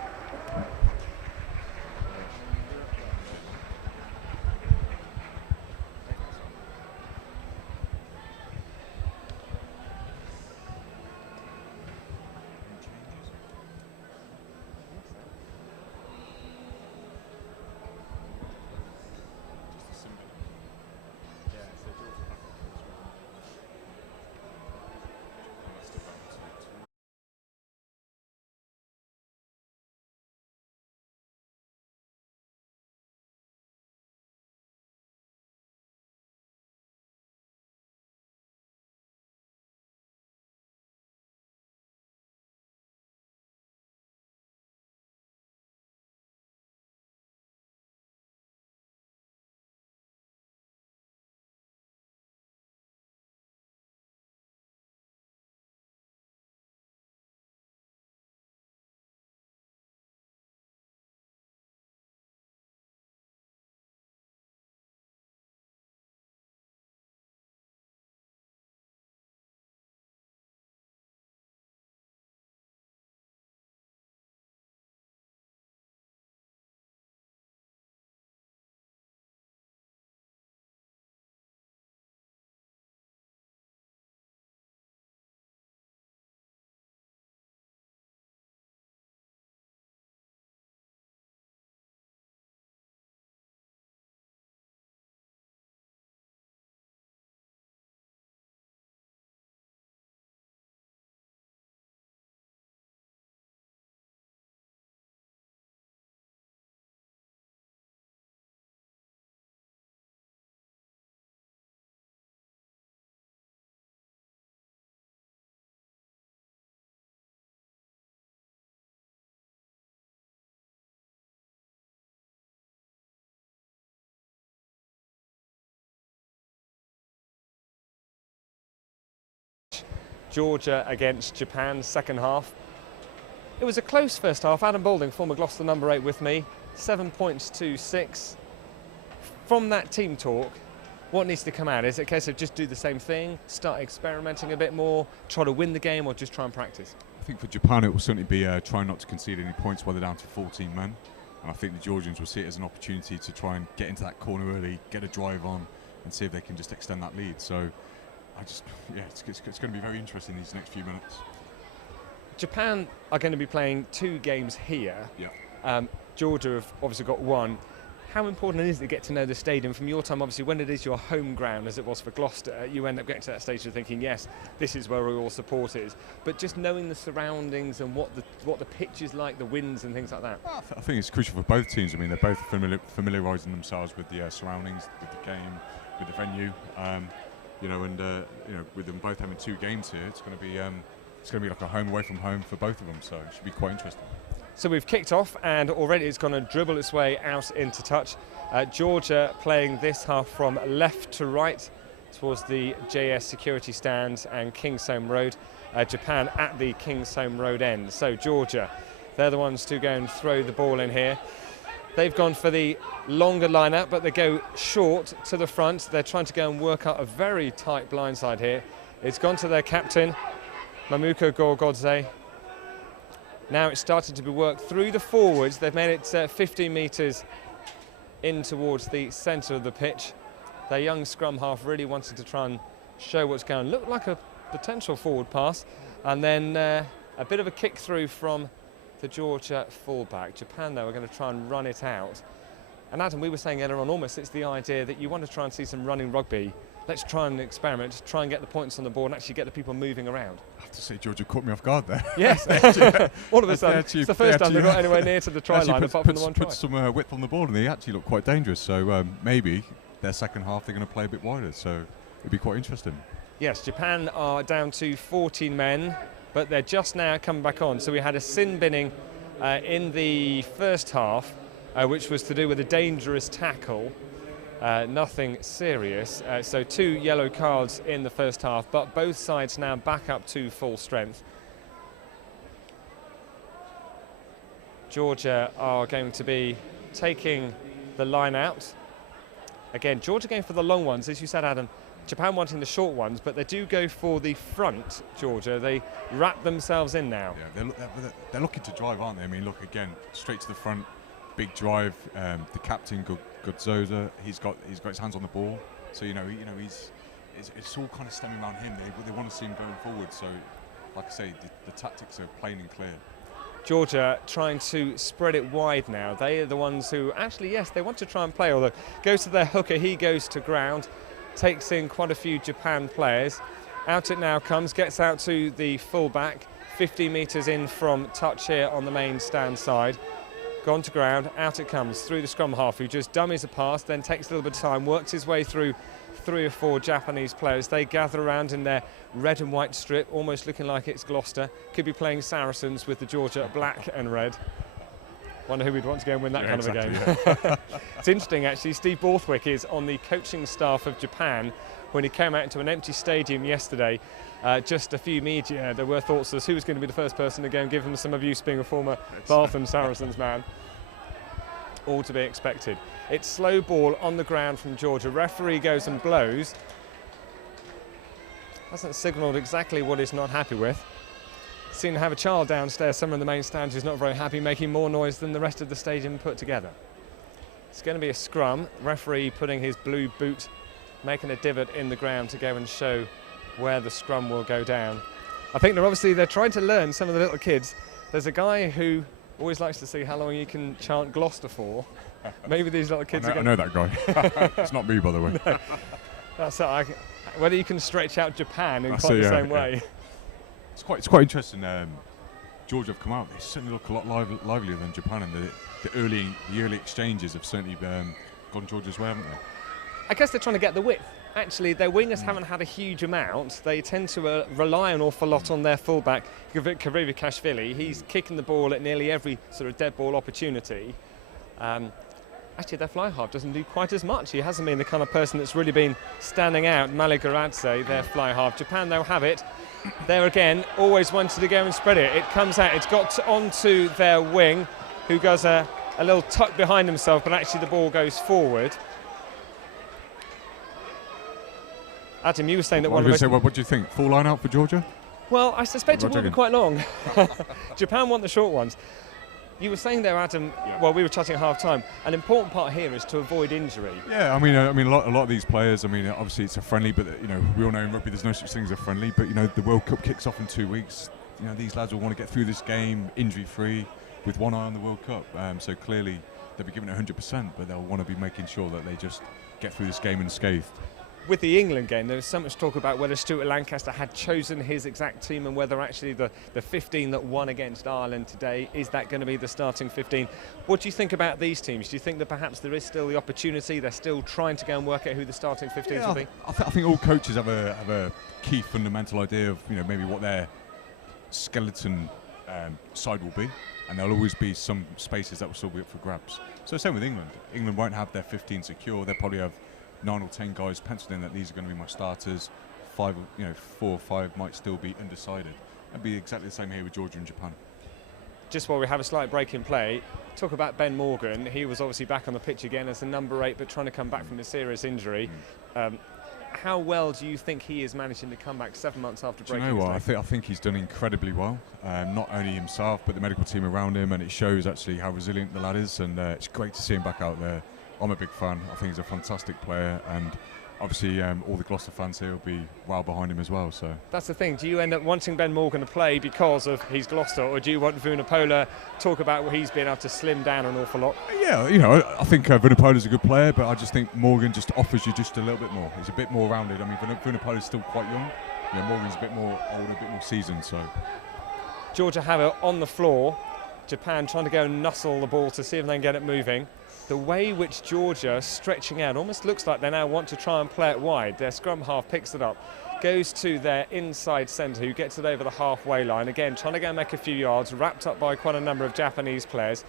Georgia against Japan, second half. It was a close first half. Adam Balding, former Gloucester number 8 with me, 7 points to 6. From that team talk, what needs to come out? Is it a case of just do the same thing, start experimenting a bit more, try to win the game, or just try and practice? I think for Japan it will certainly be trying not to concede any points while they're down to 14 men. And I think the Georgians will see it as an opportunity to try and get into that corner early, get a drive on, and see if they can just extend that lead. So it's going to be very interesting these next few minutes. Japan are going to be playing 2 games here. Yeah. Georgia have obviously got 1. How important is it to get to know the stadium from your time? Obviously, when it is your home ground, as it was for Gloucester, you end up getting to that stage of thinking, yes, this is where all support is. But just knowing the surroundings and what the pitch is like, the winds and things like that. I think it's crucial for both teams. I mean, they're both familiarising themselves with the surroundings, with the game, with the venue. With them both having 2 games here, it's going to be like a home away from home for both of them. So it should be quite interesting. So we've kicked off, and already it's going to dribble its way out into touch. Georgia playing this half from left to right towards the JS security stand and Kingsholm Road. Japan at the Kingsholm Road end. So Georgia, they're the ones to go and throw the ball in here. They've gone for the longer lineup, but they go short to the front. They're trying to go and work out a very tight blindside here. It's gone to their captain, Mamuko Gorgodze. Now it's started to be worked through the forwards. They've made it 15 metres in towards the centre of the pitch. Their young scrum half really wanted to try and show what's going on. Looked like a potential forward pass. And then a bit of a kick through from the Georgia fullback. Japan, though, are going to try and run it out. And Adam, we were saying earlier on, almost it's the idea that you want to try and see some running rugby. Let's try and experiment, just try and get the points on the board and actually get the people moving around. I have to say, Georgia caught me off guard there. Yes, all of a sudden, it's the first time they got anywhere near to the try line apart from the one try. Put some width on the ball, and they actually look quite dangerous. So maybe their second half they're going to play a bit wider. So it'd be quite interesting. Yes, Japan are down to 14 men, but they're just now coming back on. So we had a sin binning in the first half, which was to do with a dangerous tackle. Nothing serious. So 2 yellow cards in the first half, but both sides now back up to full strength. Georgia are going to be taking the line out. Again, Georgia going for the long ones, as you said, Adam. Japan wanting the short ones, but they do go for the front, Georgia. They wrap themselves in now. Yeah, they're looking to drive, aren't they? I mean, look, again, straight to the front, big drive. The captain, Godzoza, he's got his hands on the ball. So, it's all kind of stemming around him. They want to see him going forward. So, like I say, the tactics are plain and clear. Georgia trying to spread it wide now. They are the ones who actually, yes, they want to try and play, although goes to their hooker, he goes to ground, takes in quite a few Japan players. Out it now comes, gets out to the fullback, 50 metres in from touch here on the main stand side. Gone to ground, out it comes through the scrum half, who just dummies a pass, then takes a little bit of time, works his way through 3 or 4 Japanese players. They gather around in their red and white strip, almost looking like it's Gloucester. Could be playing Saracens with the Georgia black and red. Wonder who we'd want to go and win that kind of a game. Yeah. It's interesting, actually. Steve Borthwick is on the coaching staff of Japan. When he came out into an empty stadium yesterday, just a few media, there were thoughts as who was going to be the first person to go and give him some abuse, being a former Bath and Saracens man. All to be expected. It's slow ball on the ground from Georgia. Referee goes and blows. Hasn't signalled exactly what he's not happy with. Seen to have a child downstairs, somewhere in the main stand who's not very happy, making more noise than the rest of the stadium put together. It's going to be a scrum. Referee putting his blue boot, making a divot in the ground to go and show where the scrum will go down. I think they're trying to learn, some of the little kids. There's a guy who always likes to see how long you can chant Gloucester for. Maybe these little kids I know that guy. It's not me, by the way. No. That's it. Whether you can stretch out Japan in quite the same way. It's quite interesting. Georgia have come out. They certainly look a lot livelier than Japan, and the early exchanges have certainly gone Georgia's way, haven't they? I guess they're trying to get the width. Actually, their wingers haven't had a huge amount. They tend to rely an awful lot on their fullback, Kashvili. He's kicking the ball at nearly every sort of dead ball opportunity. Actually, their fly half doesn't do quite as much. He hasn't been the kind of person that's really been standing out. Maligaradze, their fly half. Japan, they'll have it. There again, always wanted to go and spread it. It comes out. It's got onto their wing, who goes a little tuck behind himself, but actually the ball goes forward. Adam, you were saying that one of the... What do you think? Full line out for Georgia? Well, I suspect it will be quite long. Japan want the short ones. You were saying there, Adam, well, we were chatting at half-time, an important part here is to avoid injury. Yeah, I mean, a lot of these players, I mean, obviously it's a friendly, but, we all know in rugby there's no such thing as a friendly, but, the World Cup kicks off in 2 weeks. These lads will want to get through this game injury-free with one eye on the World Cup. So clearly they'll be giving it 100%, but they'll want to be making sure that they just get through this game unscathed. With the England game, there was so much talk about whether Stuart Lancaster had chosen his exact team and whether actually the 15 that won against Ireland today, is that going to be the starting 15? What do you think about these teams? Do you think that perhaps there is still the opportunity, they're still trying to go and work out who the starting 15s will be? I think all coaches have a key fundamental idea of maybe what their skeleton side will be, and there'll always be some spaces that will still be up for grabs. So same with England. England won't have their 15 secure. They'll probably have 9 or 10 guys penciled in that these are going to be my starters. 4 or 5 might still be undecided. It'll be exactly the same here with Georgia and Japan. Just while we have a slight break in play, talk about Ben Morgan. He was obviously back on the pitch again as the number 8, but trying to come back from a serious injury. How well do you think he is managing to come back 7 months after breaking his leg? I think he's done incredibly well. Not only himself, but the medical team around him, and it shows actually how resilient the lad is, and it's great to see him back out there. I'm a big fan. I think he's a fantastic player, and obviously all the Gloucester fans here will be well behind him as well. So that's the thing. Do you end up wanting Ben Morgan to play because of he's Gloucester, or do you want Vunipola talk about what he's been able to slim down an awful lot? Yeah, you know, I think Vunipola's a good player, but I just think Morgan just offers you just a little bit more. He's a bit more rounded. I mean, Vunipola's still quite young. Yeah, Morgan's a bit more older, a bit more seasoned. So Georgia have it on the floor. Japan trying to go and nuzzle the ball to see if they can get it moving. The way which Georgia stretching out almost looks like they now want to try and play it wide. Their scrum half picks it up, goes to their inside centre who gets it over the halfway line. Again, trying to go and make a few yards, wrapped up by quite a number of Japanese players.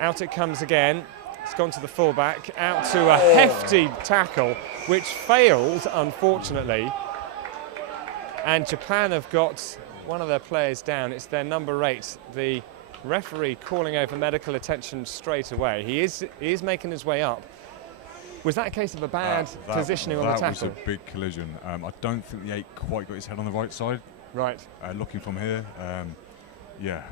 Out it comes again. It's gone to the fullback, out to a hefty tackle, which failed, unfortunately. And Japan have got one of their players down. It's their number 8, the referee calling over medical attention straight away. He is making his way up. Was that a case of a bad positioning on the tackle? That was a big collision. I don't think the 8 quite got his head on the right side. Right. Looking from here, yeah.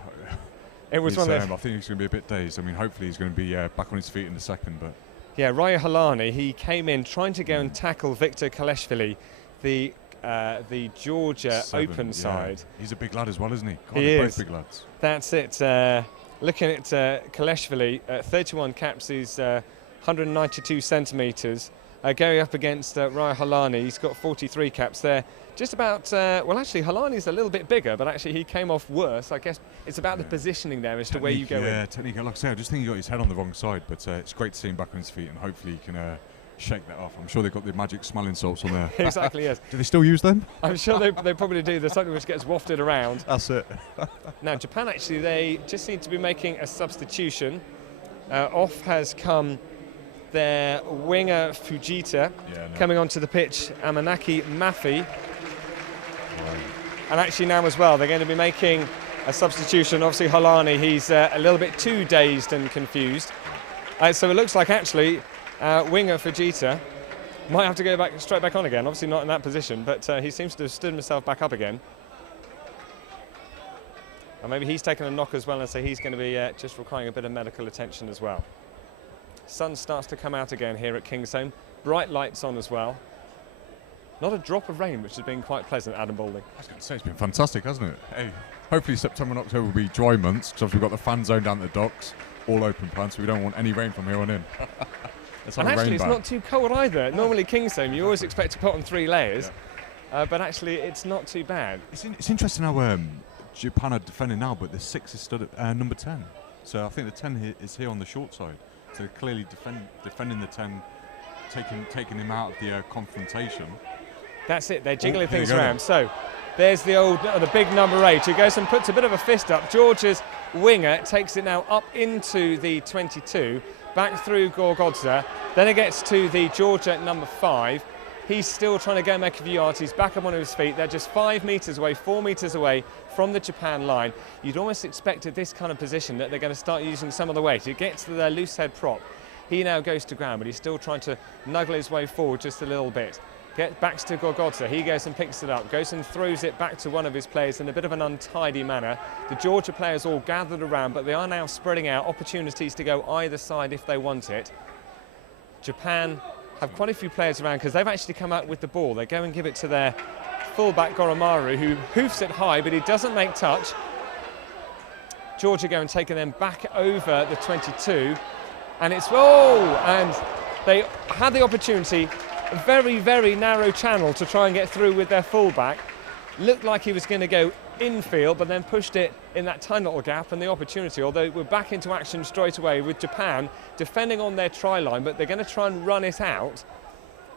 It was one of I think he's going to be a bit dazed. I mean, hopefully he's going to be back on his feet in a second. But yeah, Raya Halani, he came in trying to go and tackle Victor Kaleshvili, the Georgia open side. He's a big lad as well, isn't he? God, He they're is. both big lads. That's it. Looking at Kaleshvili, 31 caps, he's 192 centimetres. Going up against Raya Halani, he's got 43 caps there. Just about, well, actually, Halani's a little bit bigger, but actually he came off worse. I guess it's about the positioning there as to where you go in. Yeah, technique. Like I say, I just think he got his head on the wrong side, but it's great to see him back on his feet, and hopefully he can shake that off. I'm sure they've got the magic smelling salts on there. Exactly, yes. Do they still use them? I'm sure they probably do. There's something which gets wafted around. That's it. Now, Japan, actually, they just seem to be making a substitution. Off has come their winger Fujita, coming onto the pitch, Amanaki Mafi. And actually now as well, they're going to be making a substitution. Obviously, Halani, he's a little bit too dazed and confused. So it looks like actually winger Fujita might have to go straight back on again. Obviously not in that position, but he seems to have stood himself back up again. And maybe he's taken a knock as well, and so he's going to be just requiring a bit of medical attention as well. Sun starts to come out again here at Kingsholm. Bright lights on as well. Not a drop of rain, which has been quite pleasant, Adam Balding. I was going to say, it's been fantastic, hasn't it? Hey, hopefully September and October will be dry months, because we've got the fan zone down at the docks, all open plan, so we don't want any rain from here on in. And actually, it's not too cold either. Normally, Kingsholm, you always expect to put on 3 layers, but actually, it's not too bad. It's interesting how Japan are defending now, but the 6 is stood at number 10. So I think the 10 is here on the short side. So they're clearly defending the 10, taking him out of the confrontation. That's it, they're jiggling things around. So there's the big number 8 who goes and puts a bit of a fist up. Georgia's winger takes it now up into the 22, back through Gorgodza. Then it gets to the Georgia number 5. He's still trying to go and make a few yards. He's back up on his feet. They're just 5 metres away, 4 metres away from the Japan line. You'd almost expect at this kind of position that they're going to start using some of the weight. It gets to their loose head prop. He now goes to ground, but he's still trying to nuggle his way forward just a little bit. Get back to Gorgodza. He goes and picks it up, goes and throws it back to one of his players in a bit of an untidy manner. The Georgia players all gathered around, but they are now spreading out opportunities to go either side if they want it. Japan have quite a few players around because they've actually come out with the ball. They go and give it to their fullback Goromaru, who hoofs it high, but he doesn't make touch. Georgia go and taking them back over the 22, and it's and they had the opportunity, a very, very narrow channel to try and get through with their fullback. Looked like he was going to go infield, but then pushed it in that tiny little gap, and the opportunity, although we're back into action straight away with Japan defending on their try line, but they're going to try and run it out.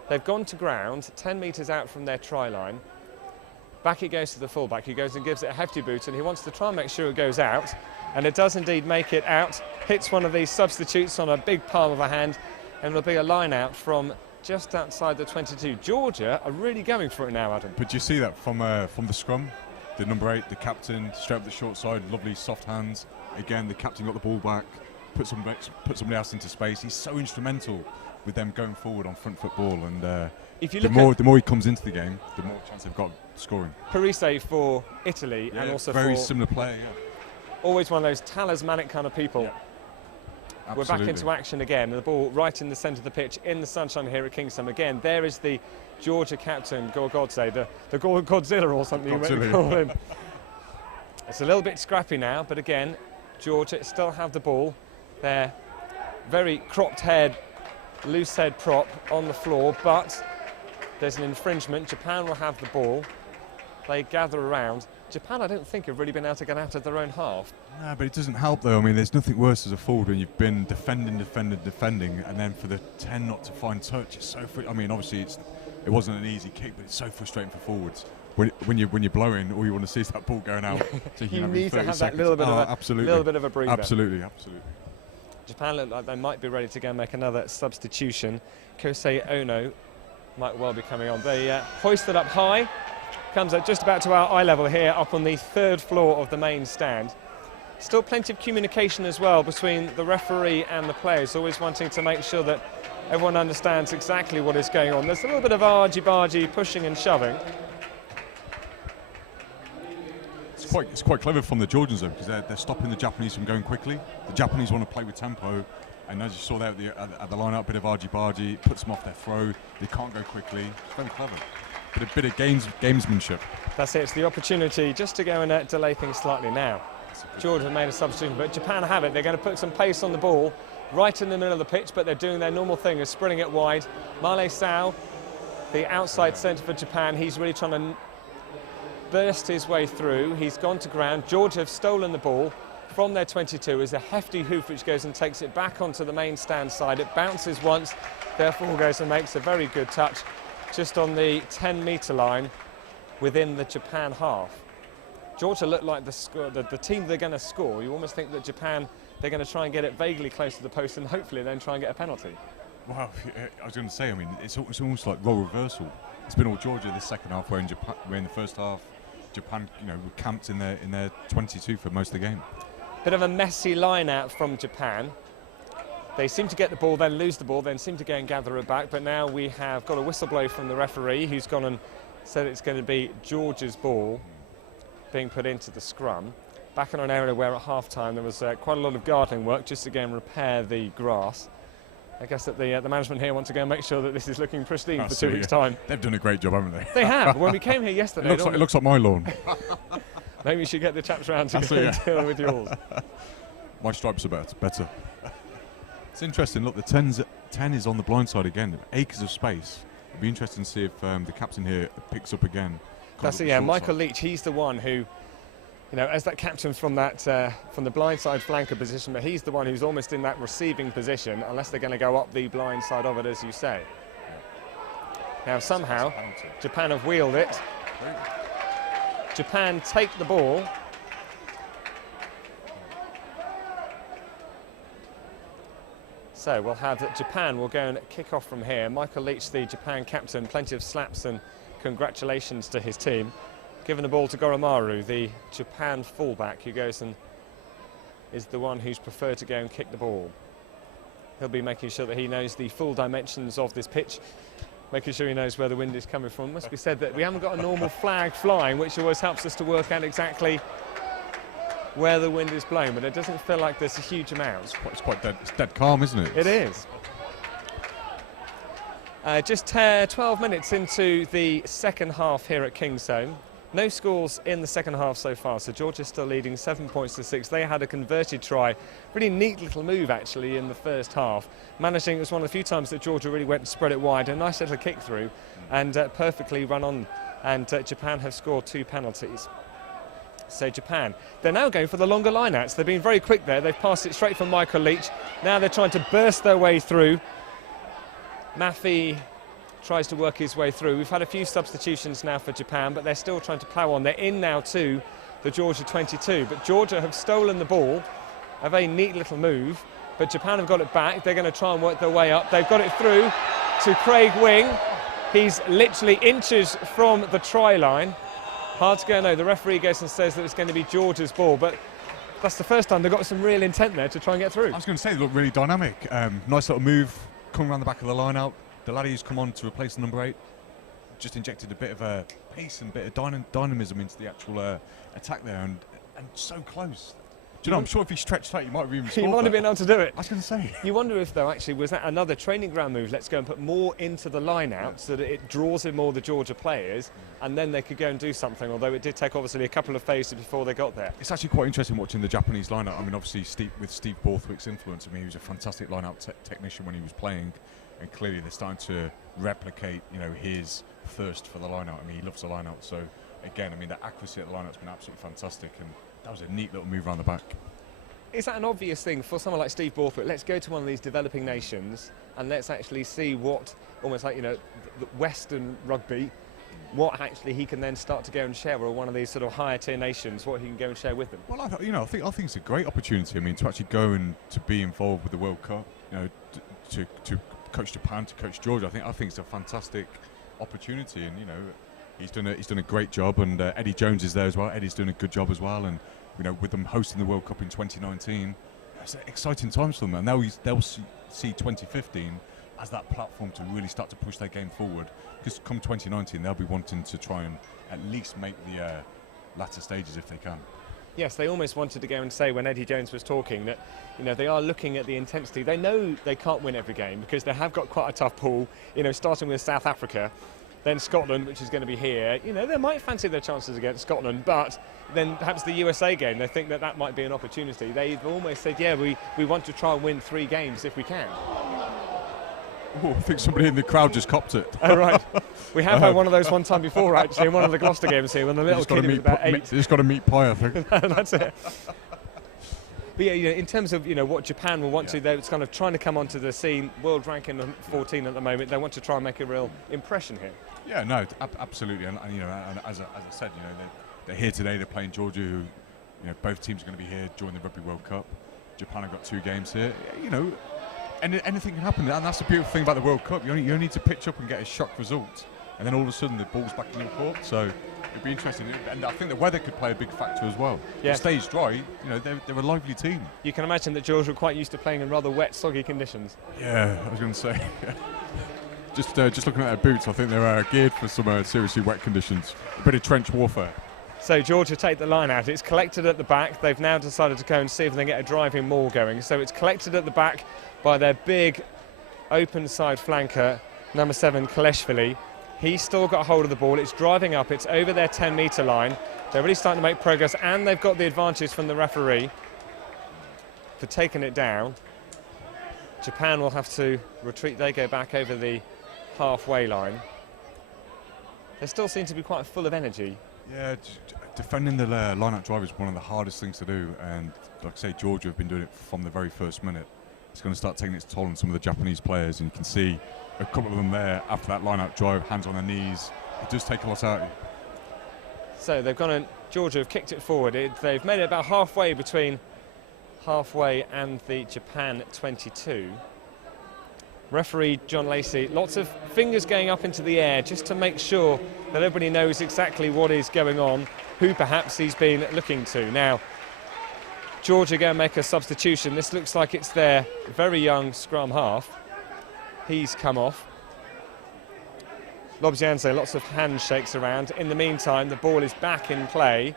They've gone to ground 10 metres out from their try line. Back it goes to the fullback, he goes and gives it a hefty boot, and he wants to try and make sure it goes out, and it does indeed make it out. Hits one of these substitutes on a big palm of a hand, and it'll be a line out from just outside the 22. Georgia are really going for it now, Adam. But do you see that from the scrum? The number 8, the captain, straight up the short side, lovely soft hands. Again, the captain got the ball back, put somebody else into space. He's so instrumental with them going forward on front foot ball. And if you the more he comes into the game, the more chance they've got of scoring. Parise for Italy, and also very for similar player. always one of those talismanic kind of people. We're back into action again. The ball right in the centre of the pitch, in the sunshine here at Kingsholm. Again, there is the Georgia captain, Godzilla or something you might call him. It's a little bit scrappy now, but again, Georgia still have the ball. Their very cropped head, loose head prop on the floor, but there's an infringement. Japan will have the ball. They gather around. Japan, I don't think, have really been able to get out of their own half. No, but it doesn't help though. I mean, there's nothing worse as a forward when you've been defending, and then for the 10 not to find touch. It's so. I mean, obviously it wasn't an easy kick, but it's so frustrating for forwards. When you're blowing, all you want to see is that ball going out. So you need to have that little bit of a breather. Absolutely. Japan look like they might be ready to go and make another substitution. Kosei Ono might well be coming on. They hoist it up high. Comes at just about to our eye level here, up on the 3rd floor of the main stand. Still plenty of communication as well between the referee and the players, always wanting to make sure that everyone understands exactly what is going on. There's a little bit of argy-bargy, pushing and shoving. It's quite clever from the Georgians though, because they're stopping the Japanese from going quickly. The Japanese want to play with tempo, and as you saw there at the line-up, bit of argy-bargy, puts them off their throw. They can't go quickly. It's very clever. But a bit of gamesmanship. That's it. It's the opportunity just to go and delay things slightly now. Georgia have made a substitution, but Japan have it. They're going to put some pace on the ball right in the middle of the pitch, but they're doing their normal thing of spreading it wide. Male Sao, the outside centre for Japan, he's really trying to burst his way through. He's gone to ground. Georgia have stolen the ball from their 22. Is a hefty hoof which goes and takes it back onto the main stand side. It bounces once, therefore goes and makes a very good touch just on the 10-metre line within the Japan half. Georgia look like the team they're going to score. You almost think that Japan, they're going to try and get it vaguely close to the post and hopefully then try and get a penalty. Well, I was going to say, I mean, it's almost like role reversal. It's been all Georgia this second half, where in the first half, Japan, were camped in their 22 for most of the game. Bit of a messy line out from Japan. They seem to get the ball, then lose the ball, then seem to go and gather it back. But now we have got a whistle blow from the referee, who's gone and said it's going to be Georgia's ball being put into the scrum. Back in an area where at half-time there was quite a lot of gardening work just to go and repair the grass. I guess that the management here want to go and make sure that this is looking pristine for 2 weeks' time. They've done a great job, haven't they? They have. When we came here yesterday... it looks like my lawn. Maybe we should get the chaps round to go and deal with yours. My stripes are better. It's interesting, look, the 10 is on the blind side again. Acres of space. It'd be interesting to see if the captain here picks up again. That's it, yeah. Michael Leach, he's the one who, as that captain from from the blind side flanker position, but he's the one who's almost in that receiving position, unless they're going to go up the blind side of it, as you say. Now, somehow, Japan have wheeled it. Japan take the ball. So we'll have that Japan will go and kick off from here. Michael Leach, the Japan captain, plenty of slaps and congratulations to his team. Giving the ball to Goromaru, the Japan fullback, who goes and is the one who's preferred to go and kick the ball. He'll be making sure that he knows the full dimensions of this pitch, making sure he knows where the wind is coming from. It must be said that we haven't got a normal flag flying, which always helps us to work out exactly where the wind is blowing, but it doesn't feel like there's a huge amount. It's quite dead. It's dead calm, isn't it? It is. Just 12 minutes into the second half here at Kingsholm. No scores in the second half so far, so Georgia's still leading 7 points to 6. They had a converted try, really neat little move actually in the first half. Managing, it was one of the few times that Georgia really went and spread it wide. A nice little kick through and perfectly run on, and Japan have scored 2 penalties. So Japan, they're now going for the longer line-outs. They've been very quick there. They've passed it straight from Michael Leach. Now they're trying to burst their way through. Maffei tries to work his way through. We've had a few substitutions now for Japan, but they're still trying to plough on. They're in now to the Georgia 22, but Georgia have stolen the ball. A very neat little move, but Japan have got it back. They're going to try and work their way up. They've got it through to Craig Wing. He's literally inches from the try line. Hard to go, no. The referee goes and says that it's going to be Georgia's ball, but that's the first time they've got some real intent there to try and get through. I was going to say, they look really dynamic. Nice little move, coming around the back of the line out. The laddie who's come on to replace the number 8 just injected a bit of a pace and a bit of dynamism into the actual attack there, and so close. Do you know, I'm sure if he stretched out, he might have even scored. He might have been able to do it. I was going to say. You wonder if, though, actually, was that another training ground move? Let's go and put more into the line-out so that it draws in more the Georgia players, and then they could go and do something, although it did take, obviously, a couple of phases before they got there. It's actually quite interesting watching the Japanese line-out. I mean, obviously, with Steve Borthwick's influence, I mean, he was a fantastic line-out technician when he was playing, and clearly they're starting to replicate, you know, his thirst for the line-out. I mean, he loves the line-out, so, again, I mean, the accuracy at the line-out's been absolutely fantastic, and that was a neat little move around the back. Is that an obvious thing for someone like Steve Borthwick? Let's go to one of these developing nations and let's actually see what, almost like, you know, the Western rugby, what actually he can then start to go and share, or one of these sort of higher tier nations, what he can go and share with them. Well, I think it's a great opportunity. I mean, to actually go and to be involved with the World Cup, you know, to coach Japan, to coach Georgia. I think it's a fantastic opportunity, and you know, he's done a great job, and Eddie Jones is there as well. Eddie's doing a good job as well, and you know, with them hosting the World Cup in 2019, it's exciting times for them, and they'll see 2015 as that platform to really start to push their game forward. Because come 2019, they'll be wanting to try and at least make the latter stages if they can. Yes, they almost wanted to go and say, when Eddie Jones was talking, that, you know, they are looking at the intensity. They know they can't win every game because they have got quite a tough pool, you know, starting with South Africa, then Scotland, which is going to be here. You know, they might fancy their chances against Scotland, but then perhaps the USA game, they think that that might be an opportunity. They've almost said, yeah, we want to try and win 3 games if we can. Oh, I think somebody in the crowd just copped it. Oh, right. We have had one of those one time before, actually, in one of the Gloucester games here, when the little kid was about 8. Just got to meet pie, I think. That's it. But yeah, you know, in terms of, you know, what Japan will want to, they're kind of trying to come onto the scene. World ranking 14 at the moment. They want to try and make a real impression here. Yeah, no, absolutely. And you know, and as I said, you know, they're here today. They're playing Georgia, who, you know, both teams are going to be here during the Rugby World Cup. Japan have got 2 games here. You know, anything can happen, and that's the beautiful thing about the World Cup. You only need to pitch up and get a shock result, and then all of a sudden the ball's back in your court. So it'd be interesting, and I think the weather could play a big factor as well. Yeah. If it stays dry, you know, they're a lively team. You can imagine that Georgia are quite used to playing in rather wet, soggy conditions. Yeah, I was going to say. Just looking at their boots, I think they're geared for some seriously wet conditions. A bit of trench warfare. So Georgia take the line out. It's collected at the back. They've now decided to go and see if they can get a driving maul going. So it's collected at the back by their big open side flanker, number 7, Kaleshvili. He's still got hold of the ball. It's driving up. It's over their 10-metre line. They're really starting to make progress, and they've got the advantage from the referee for taking it down. Japan will have to retreat. They go back over the halfway line. They still seem to be quite full of energy. Yeah, defending the line-out drive is one of the hardest things to do, and like I say, Georgia have been doing it from the very first minute. It's going to start taking its toll on some of the Japanese players, and you can see a couple of them there after that line-out drive, hands on their knees. It does take a lot out of you. So they've gone and Georgia have kicked it forward. They've made it about halfway between halfway and the Japan 22. Referee John Lacey, lots of fingers going up into the air just to make sure that everybody knows exactly what is going on, who perhaps he's been looking to. Now, Georgia go and make a substitution. This looks like it's their very young scrum half. He's come off. Lobzianze, lots of handshakes around. In the meantime, the ball is back in play.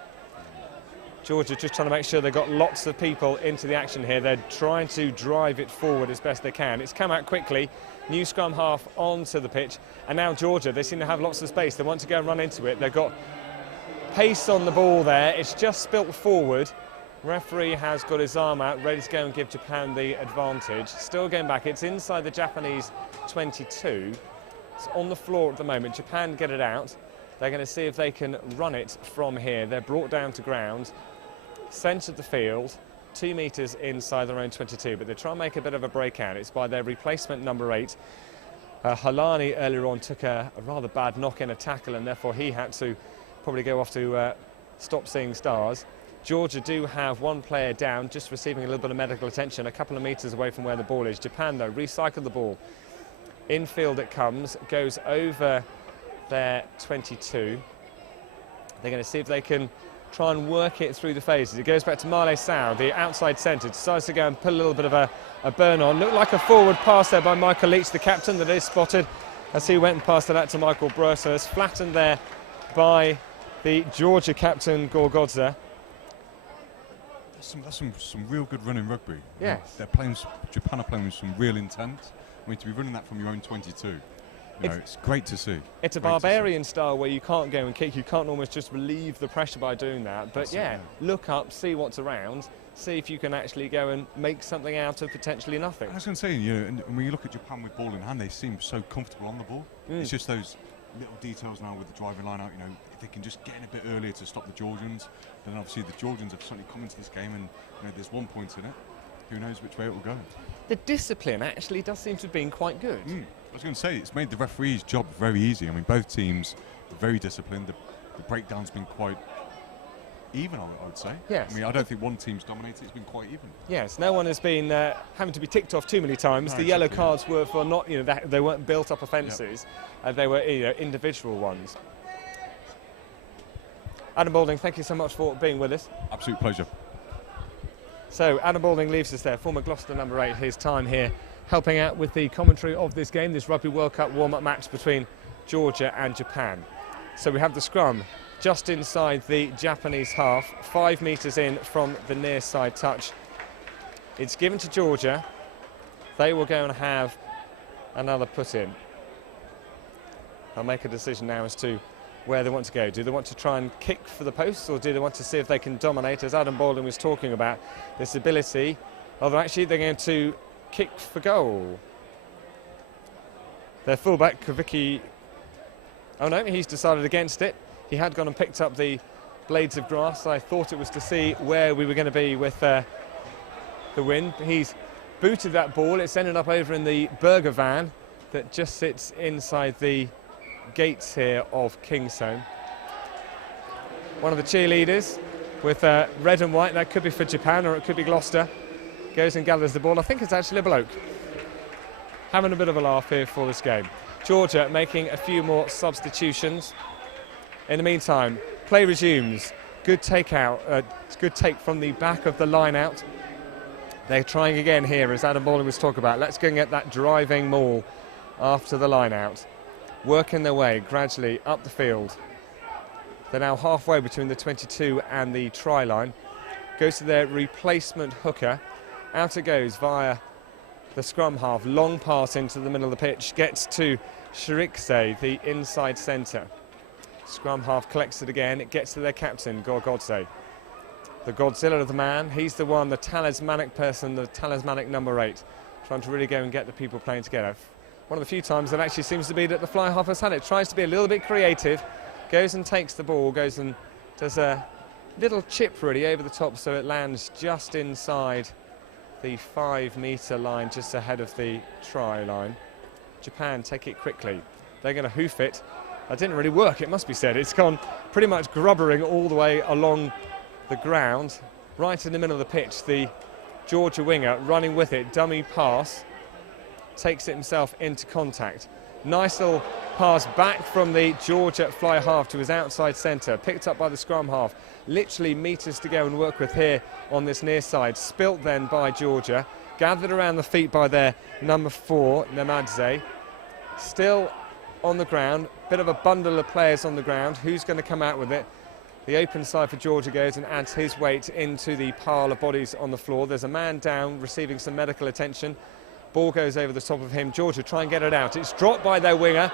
Georgia just trying to make sure they've got lots of people into the action here. They're trying to drive it forward as best they can. It's come out quickly. New scrum half onto the pitch. And now Georgia, they seem to have lots of space. They want to go and run into it. They've got pace on the ball there. It's just spilt forward. Referee has got his arm out, ready to go and give Japan the advantage. Still going back. It's inside the Japanese 22. It's on the floor at the moment. Japan get it out. They're going to see if they can run it from here. They're brought down to ground. Centre of the field, 2 metres inside their own 22, but they try and make a bit of a breakout. It's by their replacement number 8. Halani earlier on took a rather bad knock in a tackle, and therefore he had to probably go off to stop seeing stars. Georgia do have 1 player down, just receiving a little bit of medical attention, a couple of metres away from where the ball is. Japan, though, recycle the ball. Infield it comes, goes over their 22. They're going to see if they can try and work it through the phases. It goes back to Marley Sow, the outside centre, decides to go and put a little bit of a burn on. Looked like a forward pass there by Michael Leach, the captain, that is spotted as he went and passed it out to Michael Brosers. Flattened there by the Georgia captain, Gorgodze. That's some real good running rugby. Yes. They're playing. Japan are playing with some real intent. I mean, to be running that from your own 22, it's great to see. It's a barbarian style where you can't go and kick. You can't almost just relieve the pressure by doing that. But look up, see what's around, see if you can actually go and make something out of potentially nothing. I was going to say, and when you look at Japan with ball in hand, they seem so comfortable on the ball. It's just those little details now with the driving line out. If they can just get in a bit earlier to stop the Georgians, then obviously the Georgians have certainly come into this game, and there's 1 point in it. Who knows which way it will go? The discipline actually does seem to have been quite good. I was going to say, it's made the referee's job very easy. I mean, both teams are very disciplined. The breakdown's been quite even, I would say. Yes. I mean, I don't think one team's dominated. It's been quite even. Yes, no one has been having to be ticked off too many times. No, the yellow exactly, cards were for not, they weren't built-up offences. They were, individual ones. Adam Balding, thank you so much for being with us. Absolute pleasure. So Adam Balding leaves us there, former Gloucester number 8, his time here helping out with the commentary of this game, this Rugby World Cup warm-up match between Georgia and Japan. So we have the scrum just inside the Japanese half, 5 metres in from the near side touch. It's given to Georgia. They will go and have another put in. They'll make a decision now as to where they want to go. Do they want to try and kick for the posts, or do they want to see if they can dominate, as Adam Baldwin was talking about, this ability, although actually they're going to kick for goal. Their fullback, Kavicki, oh no, he's decided against it. He had gone and picked up the blades of grass. I thought it was to see where we were going to be with the wind. He's booted that ball. It's ended up over in the burger van that just sits inside the gates here of Kingsholm. One of the cheerleaders with red and white, that could be for Japan or it could be Gloucester, goes and gathers the ball. I think it's actually a bloke. Having a bit of a laugh here for this game. Georgia making a few more substitutions. In the meantime, play resumes. Good take from the back of the line out. They're trying again here, as Adam Baldwin was talking about. Let's go and get that driving maul after the line out. Working their way gradually up the field. They're now halfway between the 22 and the try line. Goes to their replacement hooker. Out it goes via the scrum half. Long pass into the middle of the pitch. Gets to Shirikse, the inside centre. Scrum half collects it again. It gets to their captain, Gorgodze. The Godzilla of the man. He's the one, the talismanic person, the talismanic number 8. Trying to really go and get the people playing together. One of the few times that actually seems to be that the fly half has had it. Tries to be a little bit creative. Goes and takes the ball. Goes and does a little chip really over the top so it lands just inside the 5 metre line, just ahead of the try line. Japan take it quickly. They're going to hoof it. That didn't really work, it must be said. It's gone pretty much grubbering all the way along the ground, right in the middle of the pitch. The Georgia winger running with it, dummy pass, takes it himself into contact. Nice little pass back from the Georgia fly half to his outside centre, picked up by the scrum half. Literally metres to go and work with here on this near side. Spilt then by Georgia, gathered around the feet by their number 4, Nemadze. Still on the ground, bit of a bundle of players on the ground. Who's going to come out with it? The open side for Georgia goes and adds his weight into the pile of bodies on the floor. There's a man down receiving some medical attention. Ball goes over the top of him. Georgia try and get it out. It's dropped by their winger.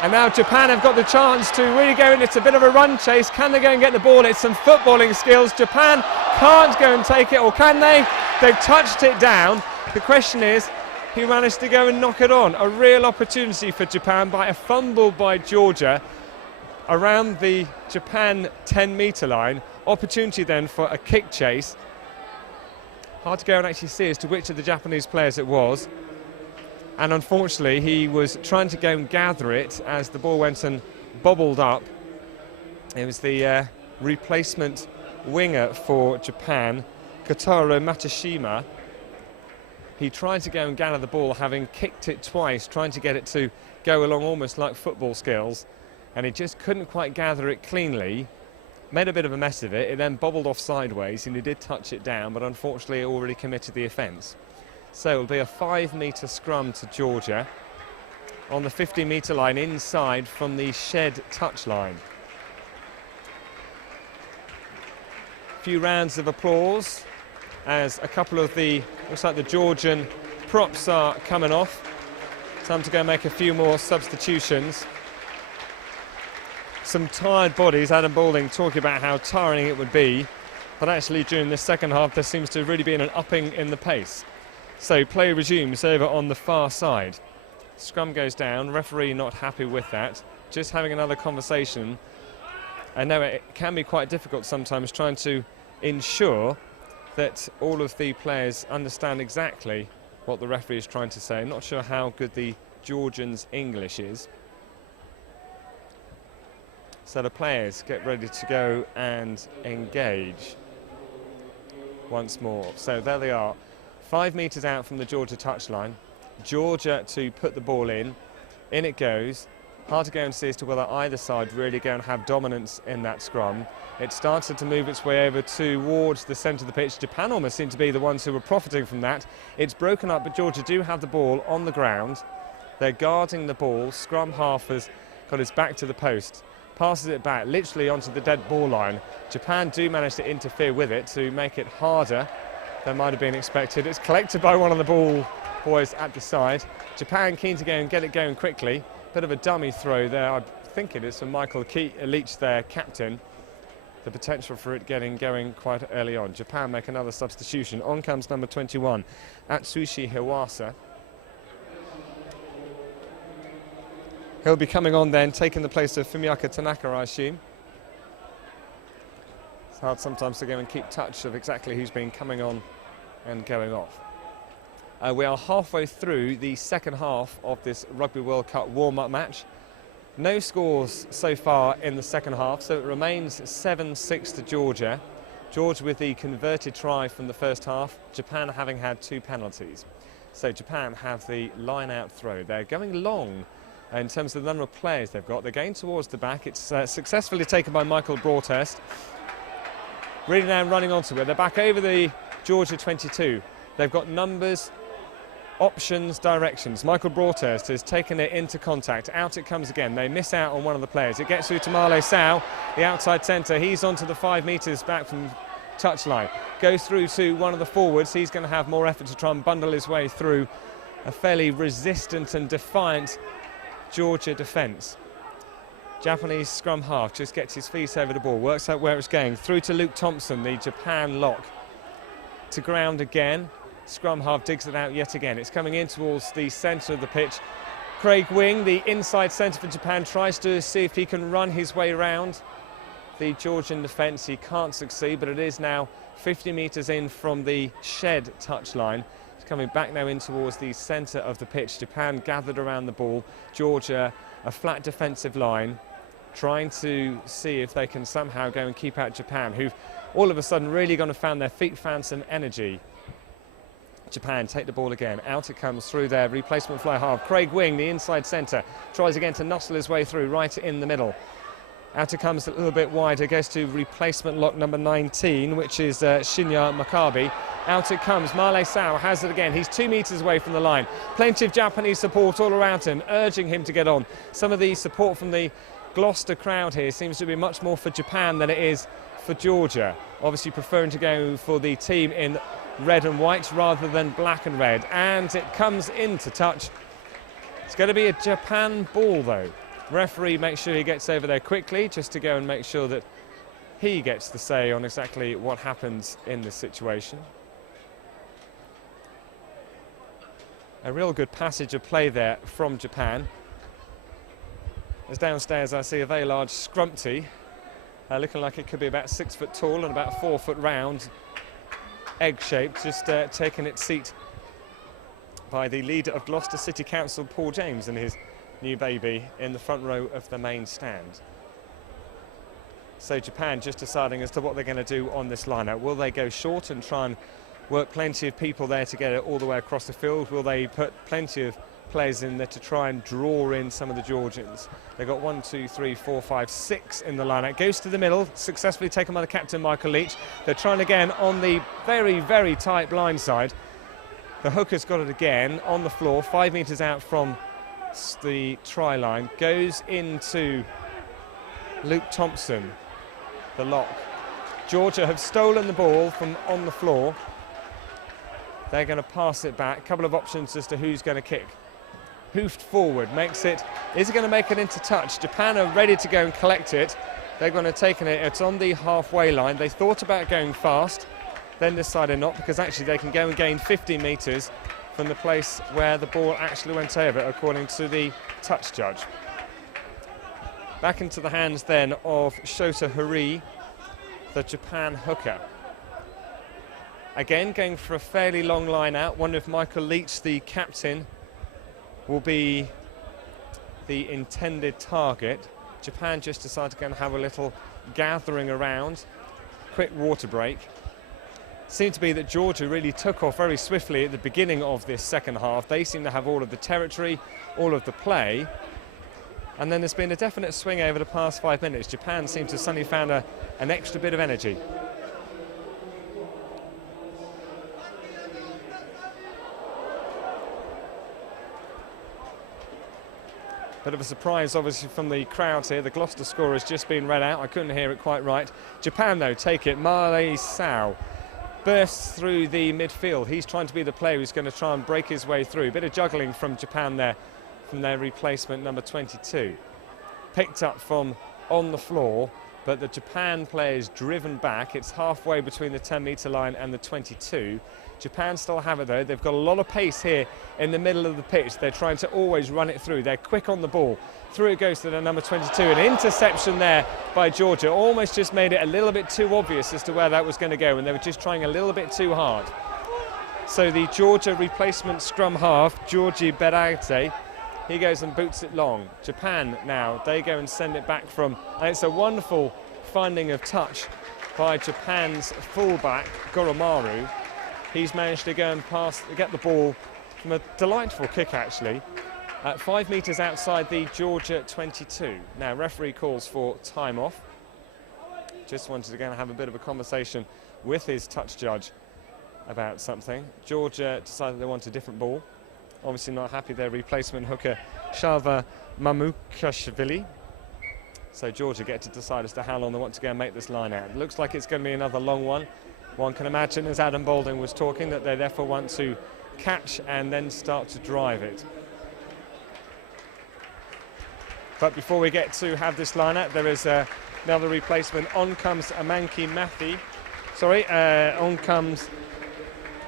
And now Japan have got the chance to really go in. It's a bit of a run chase. Can they go and get the ball? It's some footballing skills. Japan can't go and take it, or can they? They've touched it down. The question is, who managed to go and knock it on? A real opportunity for Japan by a fumble by Georgia around the Japan 10-metre line. Opportunity then for a kick chase. Hard to go and actually see as to which of the Japanese players it was. And unfortunately, he was trying to go and gather it as the ball went and bobbled up. It was the replacement winger for Japan, Kotaro Matashima. He tried to go and gather the ball, having kicked it twice, trying to get it to go along almost like football skills, and he just couldn't quite gather it cleanly. Made a bit of a mess of it. It then bobbled off sideways, and he did touch it down, but unfortunately already committed the offence. So it'll be a 5-metre scrum to Georgia on the 50-metre line inside from the shed touch line. A few rounds of applause as a couple of the, looks like the Georgian props are coming off. Time to go make a few more substitutions. Some tired bodies, Adam Balding talking about how tiring it would be, but actually during this second half there seems to have really been an upping in the pace. So play resumes over on the far side. Scrum goes down, referee not happy with that, just having another conversation. I know it can be quite difficult sometimes trying to ensure that all of the players understand exactly what the referee is trying to say. I'm not sure how good the Georgians' English is. So the players get ready to go and engage once more. So there they are, 5 metres out from the Georgia touchline. Georgia to put the ball in. In it goes. Hard to go and see as to whether either side really go and have dominance in that scrum. It started to move its way over towards the centre of the pitch. Japan almost seem to be the ones who were profiting from that. It's broken up, but Georgia do have the ball on the ground. They're guarding the ball. Scrum half has got his back to the post. Passes it back, literally onto the dead ball line. Japan do manage to interfere with it to make it harder than might have been expected. It's collected by one of the ball boys at the side. Japan keen to go and get it going quickly. Bit of a dummy throw there, I think it is, from Michael Leach, their captain. The potential for it getting going quite early on. Japan make another substitution. On comes number 21, Atsushi Hiwasa. He'll be coming on then, taking the place of Fumiyaka Tanaka, I assume. It's hard sometimes to go and keep touch of exactly who's been coming on and going off. We are halfway through the second half of this Rugby World Cup warm-up match. No scores so far in the second half, so it remains 7-6 to Georgia. Georgia with the converted try from the first half, Japan having had 2 penalties. So Japan have the line-out throw. They're going long in terms of the number of players they've got. They're going towards the back. It's successfully taken by Michael Broadhurst. Really now running onto it. They're back over the Georgia 22. They've got numbers, options, directions. Michael Broadhurst has taken it into contact. Out it comes again. They miss out on one of the players. It gets through to Male Sau, the outside centre. He's onto the 5 metres back from touchline. Goes through to one of the forwards. He's going to have more effort to try and bundle his way through a fairly resistant and defiant Georgia defence. Japanese scrum half just gets his feet over the ball, works out where it's going. Through to Luke Thompson, the Japan lock. To ground again. Scrum half digs it out yet again. It's coming in towards the centre of the pitch. Craig Wing, the inside centre for Japan, tries to see if he can run his way around the Georgian defence. He can't succeed, but it is now 50 metres in from the shed touchline. It's coming back now in towards the centre of the pitch. Japan gathered around the ball. Georgia, a flat defensive line, trying to see if they can somehow go and keep out Japan, who've all of a sudden really gone and found their feet, found some energy. Japan take the ball again. Out it comes through their replacement fly half. Craig Wing, the inside centre, tries again to nuzzle his way through right in the middle. Out it comes a little bit wider, goes to replacement lock number 19, which is Shinya Makabe. Out it comes. Male Sau has it again. He's 2 metres away from the line. Plenty of Japanese support all around him, urging him to get on. Some of the support from the Gloucester crowd here seems to be much more for Japan than it is for Georgia. Obviously preferring to go for the team in red and white rather than black and red. And it comes into touch. It's going to be a Japan ball though. Referee makes sure he gets over there quickly just to go and make sure that he gets the say on exactly what happens in this situation. A real good passage of play there from Japan. As downstairs I see a very large scrumpty, looking like it could be about 6 foot tall and about 4 foot round, egg-shaped, just taking its seat by the leader of Gloucester City Council, Paul James, and his new baby in the front row of the main stand. So Japan just deciding as to what they're going to do on this lineup. Will they go short and try and work plenty of people there to get it all the way across the field? Will they put plenty of players in there to try and draw in some of the Georgians? They've got 1, 2, 3, 4, 5, 6 in the lineup. Goes to the middle, successfully taken by the captain, Michael Leach. They're trying again on the very, very tight blind side. The hooker's got it again on the floor, 5 metres out from the try line. Goes into Luke Thompson, the lock. Georgia have stolen the ball from on the floor. They're going to pass it back. A couple of options as to who's going to kick. Hoofed forward, makes it. Is it going to make it into touch? Japan are ready to go and collect it. They're going to take it. It's on the halfway line. They thought about going fast, then decided not, because actually they can go and gain 50 metres from the place where the ball actually went over, according to the touch judge. Back into the hands then of Shota Hari, the Japan hooker. Again, going for a fairly long line out. Wonder if Michael Leach, the captain, will be the intended target. Japan just decided to go and have a little gathering around. Quick water break. Seemed to be that Georgia really took off very swiftly at the beginning of this second half. They seem to have all of the territory, all of the play. And then there's been a definite swing over the past 5 minutes. Japan seems to have suddenly found an extra bit of energy. Bit of a surprise, obviously, from the crowds here. The Gloucester score has just been read out. I couldn't hear it quite right. Japan, though, take it. Male Sao bursts through the midfield. He's trying to be the player who's going to try and break his way through. Bit of juggling from Japan there, from their replacement, number 22. Picked up from on the floor, but the Japan player's driven back. It's halfway between the 10-metre line and the 22. Japan still have it, though. They've got a lot of pace here in the middle of the pitch. They're trying to always run it through. They're quick on the ball. Through it goes to the number 22. An interception there by Georgia. Almost just made it a little bit too obvious as to where that was going to go, and they were just trying a little bit too hard. So the Georgia replacement scrum half, Georgi Beragze, he goes and boots it long. Japan now, they go and send it back from, and it's a wonderful finding of touch by Japan's fullback, Goromaru. He's managed to go and get the ball from a delightful kick, actually, at 5 metres outside the Georgia 22. Now, referee calls for time off. Just wanted to go and have a bit of a conversation with his touch judge about something. Georgia decided they want a different ball. Obviously not happy, their replacement hooker, Shalva Mamukashvili. So Georgia get to decide as to how long they want to go and make this line out. It looks like it's going to be another long one. One can imagine, as Adam Balding was talking, that they therefore want to catch and then start to drive it. But before we get to have this line out, there is another replacement. On comes Amanki Mathi. On comes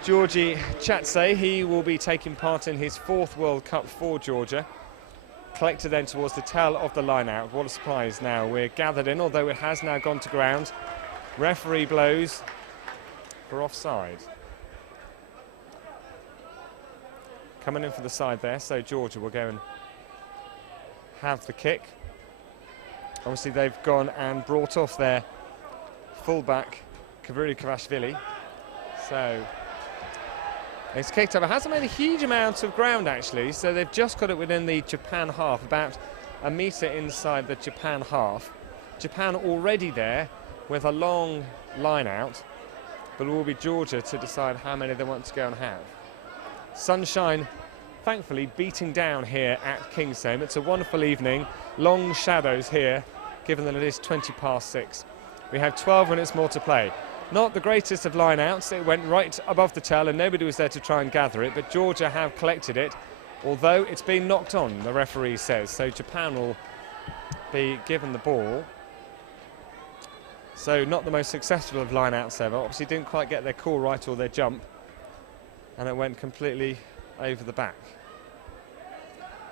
Georgi Chatse. He will be taking part in his 4th World Cup for Georgia. Collected then towards the tail of the line out. What a surprise now. We're gathered in, although it has now gone to ground. Referee blows for offside. Coming in for the side there, so Georgia will go and have the kick. Obviously they've gone and brought off their fullback, Kavuri Kavashvili. So it's kicked up. It hasn't made a huge amount of ground, actually, so they've just got it within the Japan half, about a metre inside the Japan half. Japan already there with a long line out, but it will be Georgia to decide how many they want to go and have. Sunshine, thankfully, beating down here at Kingsholm. It's a wonderful evening. Long shadows here, given that it is 20 past 6. We have 12 minutes more to play. Not the greatest of line-outs. It went right above the tail and nobody was there to try and gather it, but Georgia have collected it, although it's been knocked on, the referee says. So Japan will be given the ball. So not the most successful of line-outs ever. Obviously didn't quite get their call right or their jump, and it went completely over the back.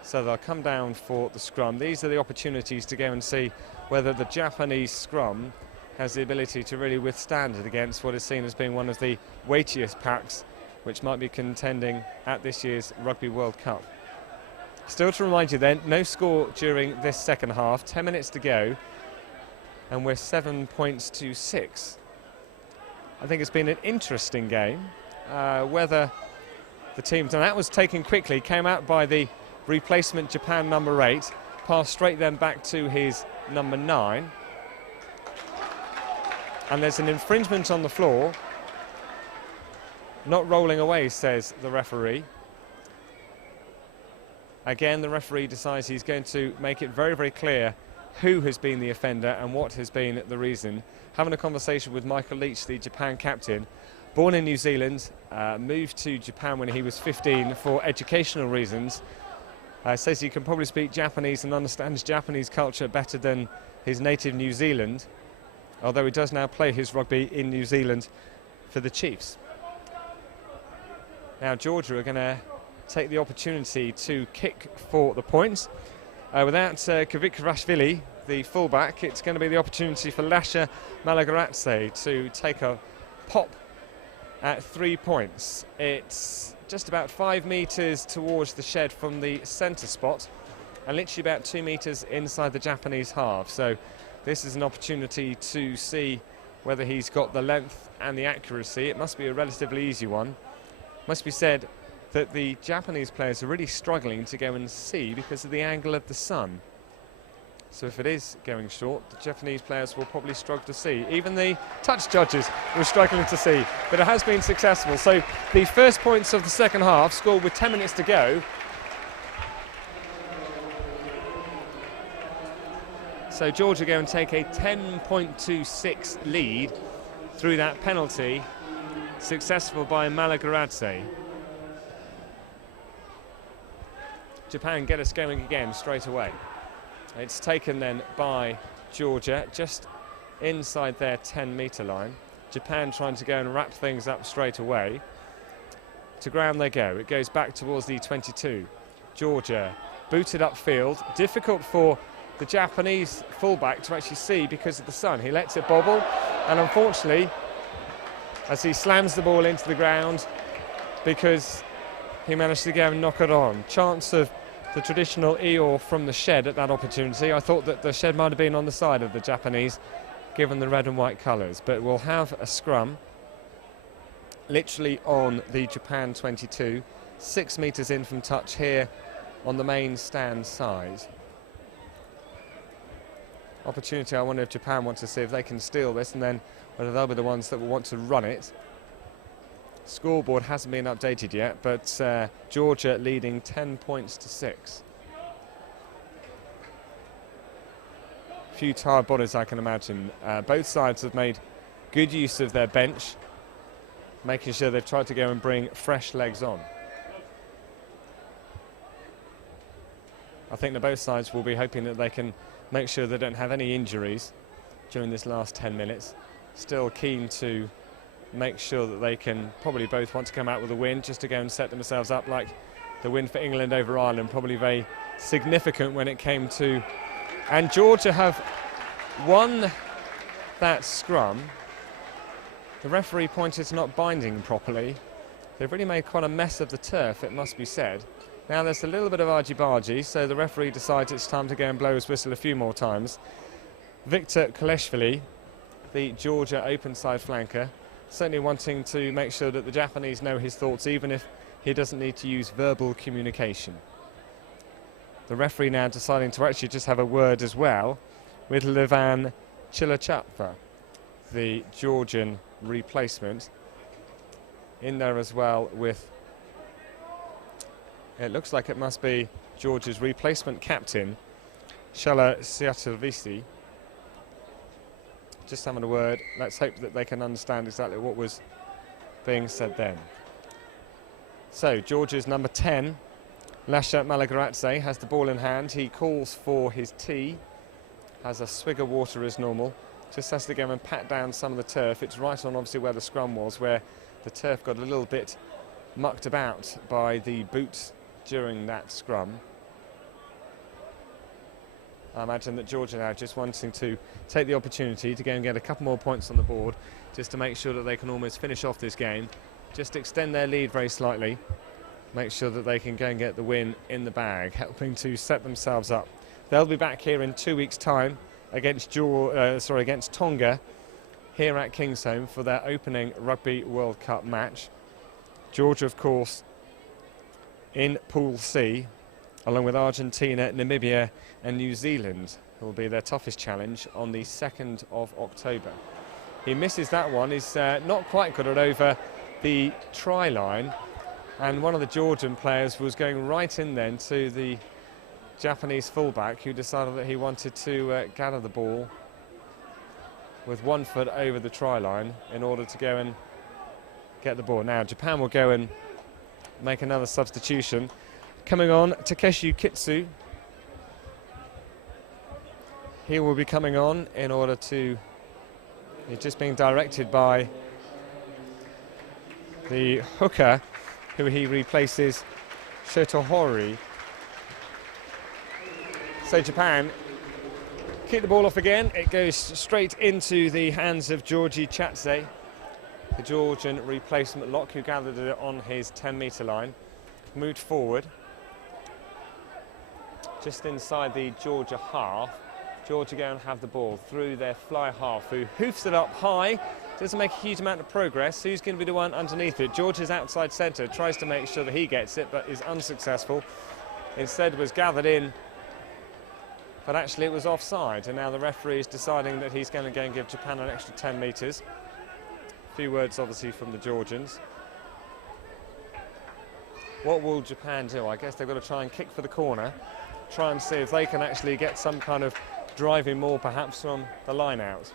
So they'll come down for the scrum. These are the opportunities to go and see whether the Japanese scrum has the ability to really withstand it against what is seen as being one of the weightiest packs which might be contending at this year's Rugby World Cup. Still to remind you then, no score during this second half, 10 minutes to go, and we're 7 points to 6. I think it's been an interesting game. Whether the teams, and that was taken quickly, came out by the replacement Japan number 8, passed straight then back to his number 9. And there's an infringement on the floor. Not rolling away, says the referee. Again, the referee decides he's going to make it very, very clear who has been the offender and what has been the reason. Having a conversation with Michael Leach, the Japan captain. born in New Zealand, moved to Japan when he was 15 for educational reasons. Says he can probably speak Japanese and understands Japanese culture better than his native New Zealand, although he does now play his rugby in New Zealand for the Chiefs. Now Georgia are going to take the opportunity to kick for the points. Without Kvikvarashvili, the fullback, it's going to be the opportunity for Lasha Malagaradze to take a pop at 3 points. It's just about 5 metres towards the shed from the centre spot and literally about 2 metres inside the Japanese half. So this is an opportunity to see whether he's got the length and the accuracy. It must be a relatively easy one. Must be said that the Japanese players are really struggling to go and see because of the angle of the sun. So if it is going short, the Japanese players will probably struggle to see. Even the touch judges were struggling to see, but it has been successful. So the first points of the second half scored with 10 minutes to go. So Georgia go and take a 10.26 lead through that penalty, successful by Malagaradze. Japan get us going again straight away. It's taken then by Georgia just inside their 10-metre line. Japan trying to go and wrap things up straight away. To ground they go. It goes back towards the 22. Georgia booted upfield. Difficult for the Japanese fullback to actually see because of the sun. He lets it bobble, and unfortunately, as he slams the ball into the ground, because he managed to go and knock it on. Chance of the traditional Eeyore from the shed at that opportunity. I thought that the shed might have been on the side of the Japanese, given the red and white colours. But we'll have a scrum, literally on the Japan 22, 6 metres in from touch here on the main stand side. Opportunity, I wonder if Japan want to see if they can steal this, and then whether they'll be the ones that will want to run it. Scoreboard hasn't been updated yet, but Georgia leading 10 points to 6. Few tired bodies, I can imagine. Both sides have made good use of their bench, making sure they've tried to go and bring fresh legs on. I think that both sides will be hoping that they can make sure they don't have any injuries during this last 10 minutes. Still keen to make sure that they can probably both want to come out with a win, just to go and set themselves up like the win for England over Ireland, probably very significant when it came to. And Georgia have won that scrum. The referee pointed to not binding properly. They've really made quite a mess of the turf, it must be said. Now there's a little bit of argy-bargy, so the referee decides it's time to go and blow his whistle a few more times. Victor Koleshvili, the Georgia open side flanker, certainly wanting to make sure that the Japanese know his thoughts, even if he doesn't need to use verbal communication. The referee now deciding to actually just have a word as well with Levan Chilachapa, the Georgian replacement, in there as well with, it looks like it must be Georgia's replacement captain, Shala Siatovisi. Just having a word. Let's hope that they can understand exactly what was being said then. So Georgia's number 10, Lasha Malagaradze, has the ball in hand. He calls for his tea, has a swig of water as normal, just has to go and pat down some of the turf. It's right on obviously where the scrum was, where the turf got a little bit mucked about by the boots during that scrum. I imagine that Georgia now just wanting to take the opportunity to go and get a couple more points on the board, just to make sure that they can almost finish off this game, just extend their lead very slightly, make sure that they can go and get the win in the bag, helping to set themselves up. They'll be back here in 2 weeks' time against Tonga here at Kingsholm for their opening Rugby World Cup match. Georgia, of course, in Pool C, along with Argentina, Namibia and New Zealand, who will be their toughest challenge on the 2nd of October. He misses that one. He's not quite got it over the try line, and one of the Georgian players was going right in then to the Japanese fullback, who decided that he wanted to gather the ball with 1 foot over the try line in order to go and get the ball. Now Japan will go and make another substitution. Coming on, Takeshi Kitsu. He will be coming on in order to... He's just being directed by the hooker, who he replaces, Shotohori. So Japan kick the ball off again. It goes straight into the hands of Georgi Chatze, the Georgian replacement lock, who gathered it on his 10-metre line. Moved forward, just inside the Georgia half. Georgia go and have the ball through their fly half, who hoofs it up high. Doesn't make a huge amount of progress. Who's going to be the one underneath it? Georgia's outside centre, tries to make sure that he gets it, but is unsuccessful. Instead was gathered in, but actually it was offside, and now the referee is deciding that he's going to go and give Japan an extra 10 metres. A few words obviously from the Georgians. What will Japan do? I guess they've got to try and kick for the corner, try and see if they can actually get some kind of driving more perhaps from the line out.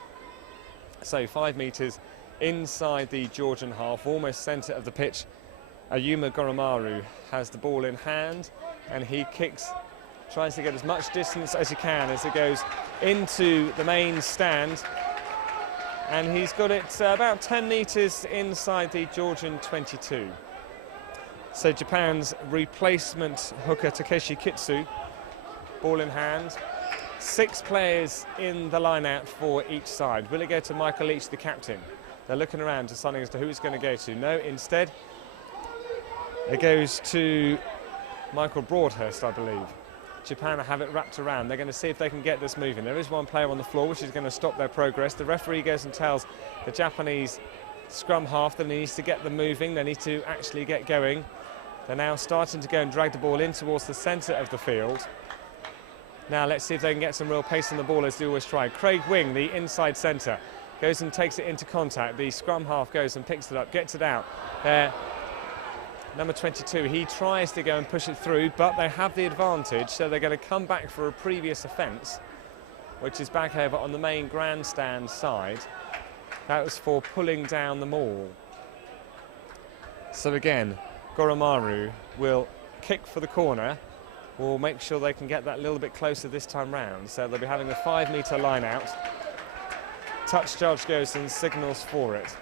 So 5 metres inside the Georgian half, almost centre of the pitch. Ayuma Goromaru has the ball in hand, and he kicks, tries to get as much distance as he can as it goes into the main stand, and he's got it about 10 metres inside the Georgian 22. So Japan's replacement hooker Takeshi Kitsu, ball in hand. 6 players in the line-out for each side. Will it go to Michael Leach, the captain? They're looking around, deciding as to who it's going to go to. No, instead, it goes to Michael Broadhurst, I believe. Japan have it wrapped around. They're going to see if they can get this moving. There is one player on the floor, which is going to stop their progress. The referee goes and tells the Japanese scrum half that he needs to get them moving. They need to actually get going. They're now starting to go and drag the ball in towards the centre of the field. Now let's see if they can get some real pace on the ball, as they always try. Craig Wing, the inside centre, goes and takes it into contact. The scrum half goes and picks it up, gets it out. Number 22, he tries to go and push it through, but they have the advantage, so they're going to come back for a previous offence, which is back over on the main grandstand side. That was for pulling down the maul. So again, Goromaru will kick for the corner. Will make sure they can get that a little bit closer this time round. So they'll be having a 5-metre line out. Touch judge goes and signals for it.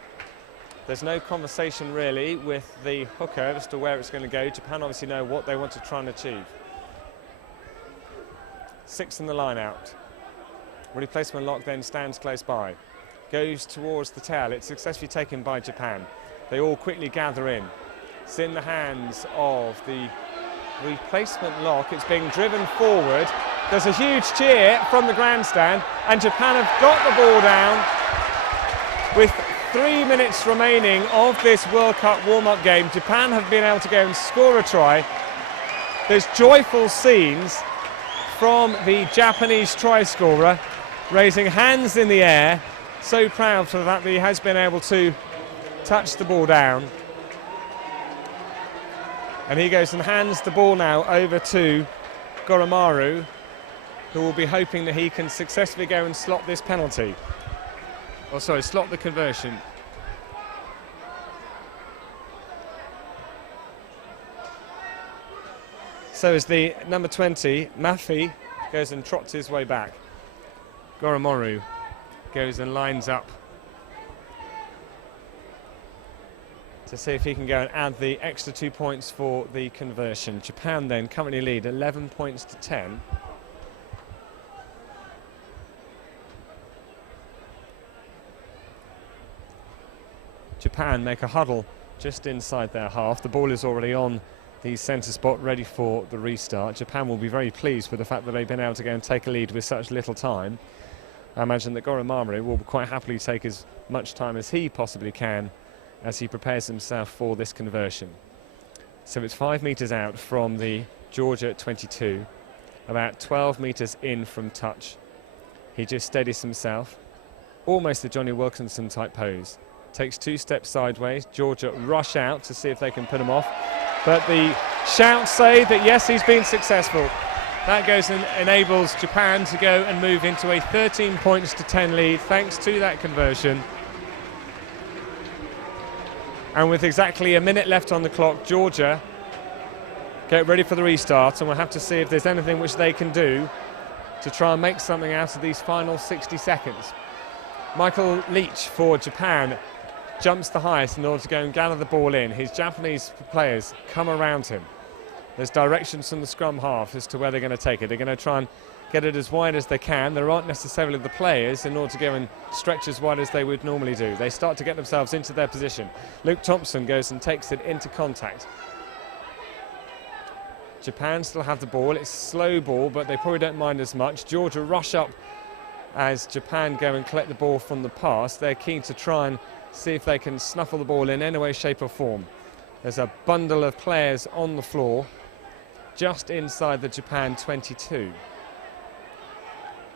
There's no conversation really with the hooker as to where it's going to go. Japan obviously know what they want to try and achieve. 6 in the line out. Replacement lock then stands close by. Goes towards the tail. It's successfully taken by Japan. They all quickly gather in. It's in the hands of the replacement lock. It's being driven forward. There's a huge cheer from the grandstand, and Japan have got the ball down with 3 minutes remaining of this World Cup warm-up game. Japan have been able to go and score a try. There's joyful scenes from the Japanese try scorer, raising hands in the air, so proud for the fact that he has been able to touch the ball down. And he goes and hands the ball now over to Goromaru, who will be hoping that he can successfully go and slot this penalty. Oh, sorry, slot the conversion. So as the number 20, Mafi, goes and trots his way back. Goromaru goes and lines up to see if he can go and add the extra 2 points for the conversion. Japan then currently lead 11 points to 10. Japan make a huddle just inside their half. The ball is already on the centre spot, ready for the restart. Japan will be very pleased with the fact that they've been able to go and take a lead with such little time. I imagine that Goromaru will quite happily take as much time as he possibly can as he prepares himself for this conversion. So it's 5 metres out from the Georgia 22, about 12 metres in from touch. He just steadies himself, almost the Johnny Wilkinson type pose. Takes 2 steps sideways. Georgia rush out to see if they can put him off, but the shouts say that yes, he's been successful. That goes and enables Japan to go and move into a 13 points to 10 lead thanks to that conversion. And with exactly a minute left on the clock, Georgia get ready for the restart, and we'll have to see if there's anything which they can do to try and make something out of these final 60 seconds. Michael Leach for Japan jumps the highest in order to go and gather the ball in. His Japanese players come around him. There's directions from the scrum half as to where they're going to take it. They're going to try and get it as wide as they can. There aren't necessarily the players in order to go and stretch as wide as they would normally do. They start to get themselves into their position. Luke Thompson goes and takes it into contact. Japan still have the ball. It's slow ball, but they probably don't mind as much. Georgia rush up as Japan go and collect the ball from the pass. They're keen to try and see if they can snuffle the ball in any way, shape or form. There's a bundle of players on the floor just inside the Japan 22.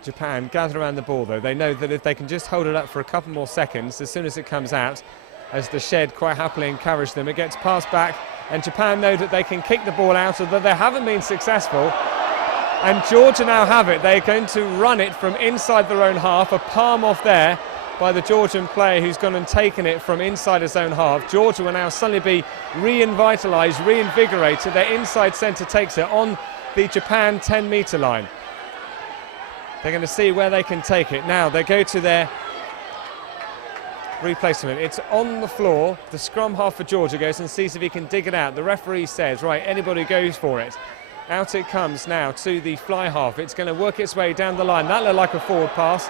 Japan gather around the ball though. They know that if they can just hold it up for a couple more seconds, as soon as it comes out, as the shed quite happily encourage them, it gets passed back, and Japan know that they can kick the ball out, although they haven't been successful. And Georgia now have it. They're going to run it from inside their own half, a palm off there by the Georgian player who's gone and taken it from inside his own half. Georgia will now suddenly be reinvitalised, reinvigorated. Their inside centre takes it on the Japan 10-metre line. They're going to see where they can take it. Now they go to their replacement. It's on the floor. The scrum half for Georgia goes and sees if he can dig it out. The referee says, right, anybody goes for it. Out it comes now to the fly half. It's going to work its way down the line. That looked like a forward pass.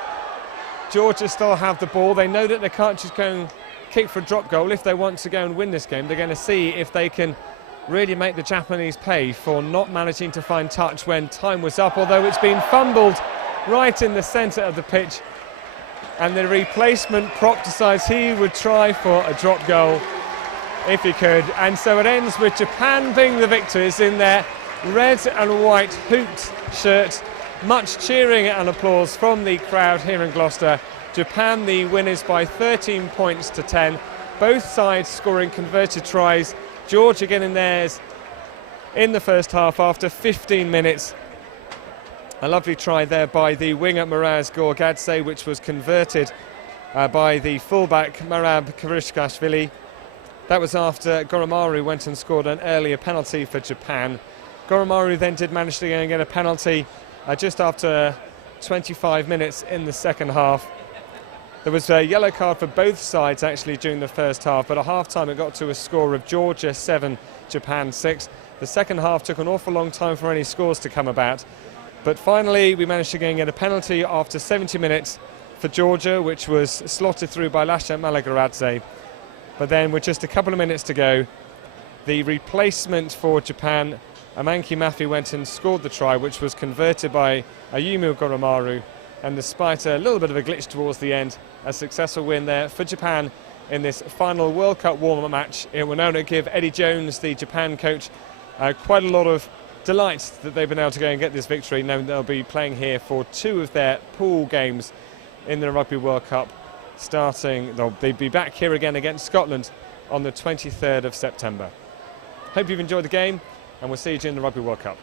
Georgia still have the ball. They know that they can't just go and kick for a drop goal if they want to go and win this game. They're going to see if they can really make the Japanese pay for not managing to find touch when time was up, although it's been fumbled right in the centre of the pitch. And the replacement prop decides he would try for a drop goal if he could. And so it ends with Japan being the victors in their red and white hooped shirt. Much cheering and applause from the crowd here in Gloucester. Japan the winners by 13 points to 10. Both sides scoring converted tries. Georgia getting theirs in the first half after 15 minutes. A lovely try there by the winger Miraz Gorgadze, which was converted by the fullback Marab Karishkashvili. That was after Goromaru went and scored an earlier penalty for Japan. Goromaru then did manage to go and get a penalty just after 25 minutes in the second half. There was a yellow card for both sides actually during the first half, but at half-time it got to a score of Georgia 7, Japan 6. The second half took an awful long time for any scores to come about. But finally, we managed to go and get a penalty after 70 minutes for Georgia, which was slotted through by Lasha Malagaradze. But then, with just a couple of minutes to go, the replacement for Japan, Amanki Mafi, went and scored the try, which was converted by Ayumu Goromaru. And despite a little bit of a glitch towards the end, a successful win there for Japan in this final World Cup warm-up match. It will now give Eddie Jones, the Japan coach, quite a lot of delight that they've been able to go and get this victory, knowing they'll be playing here for 2 of their pool games in the Rugby World Cup starting. They'll be back here again against Scotland on the 23rd of September. Hope you've enjoyed the game, and we'll see you during the Rugby World Cup.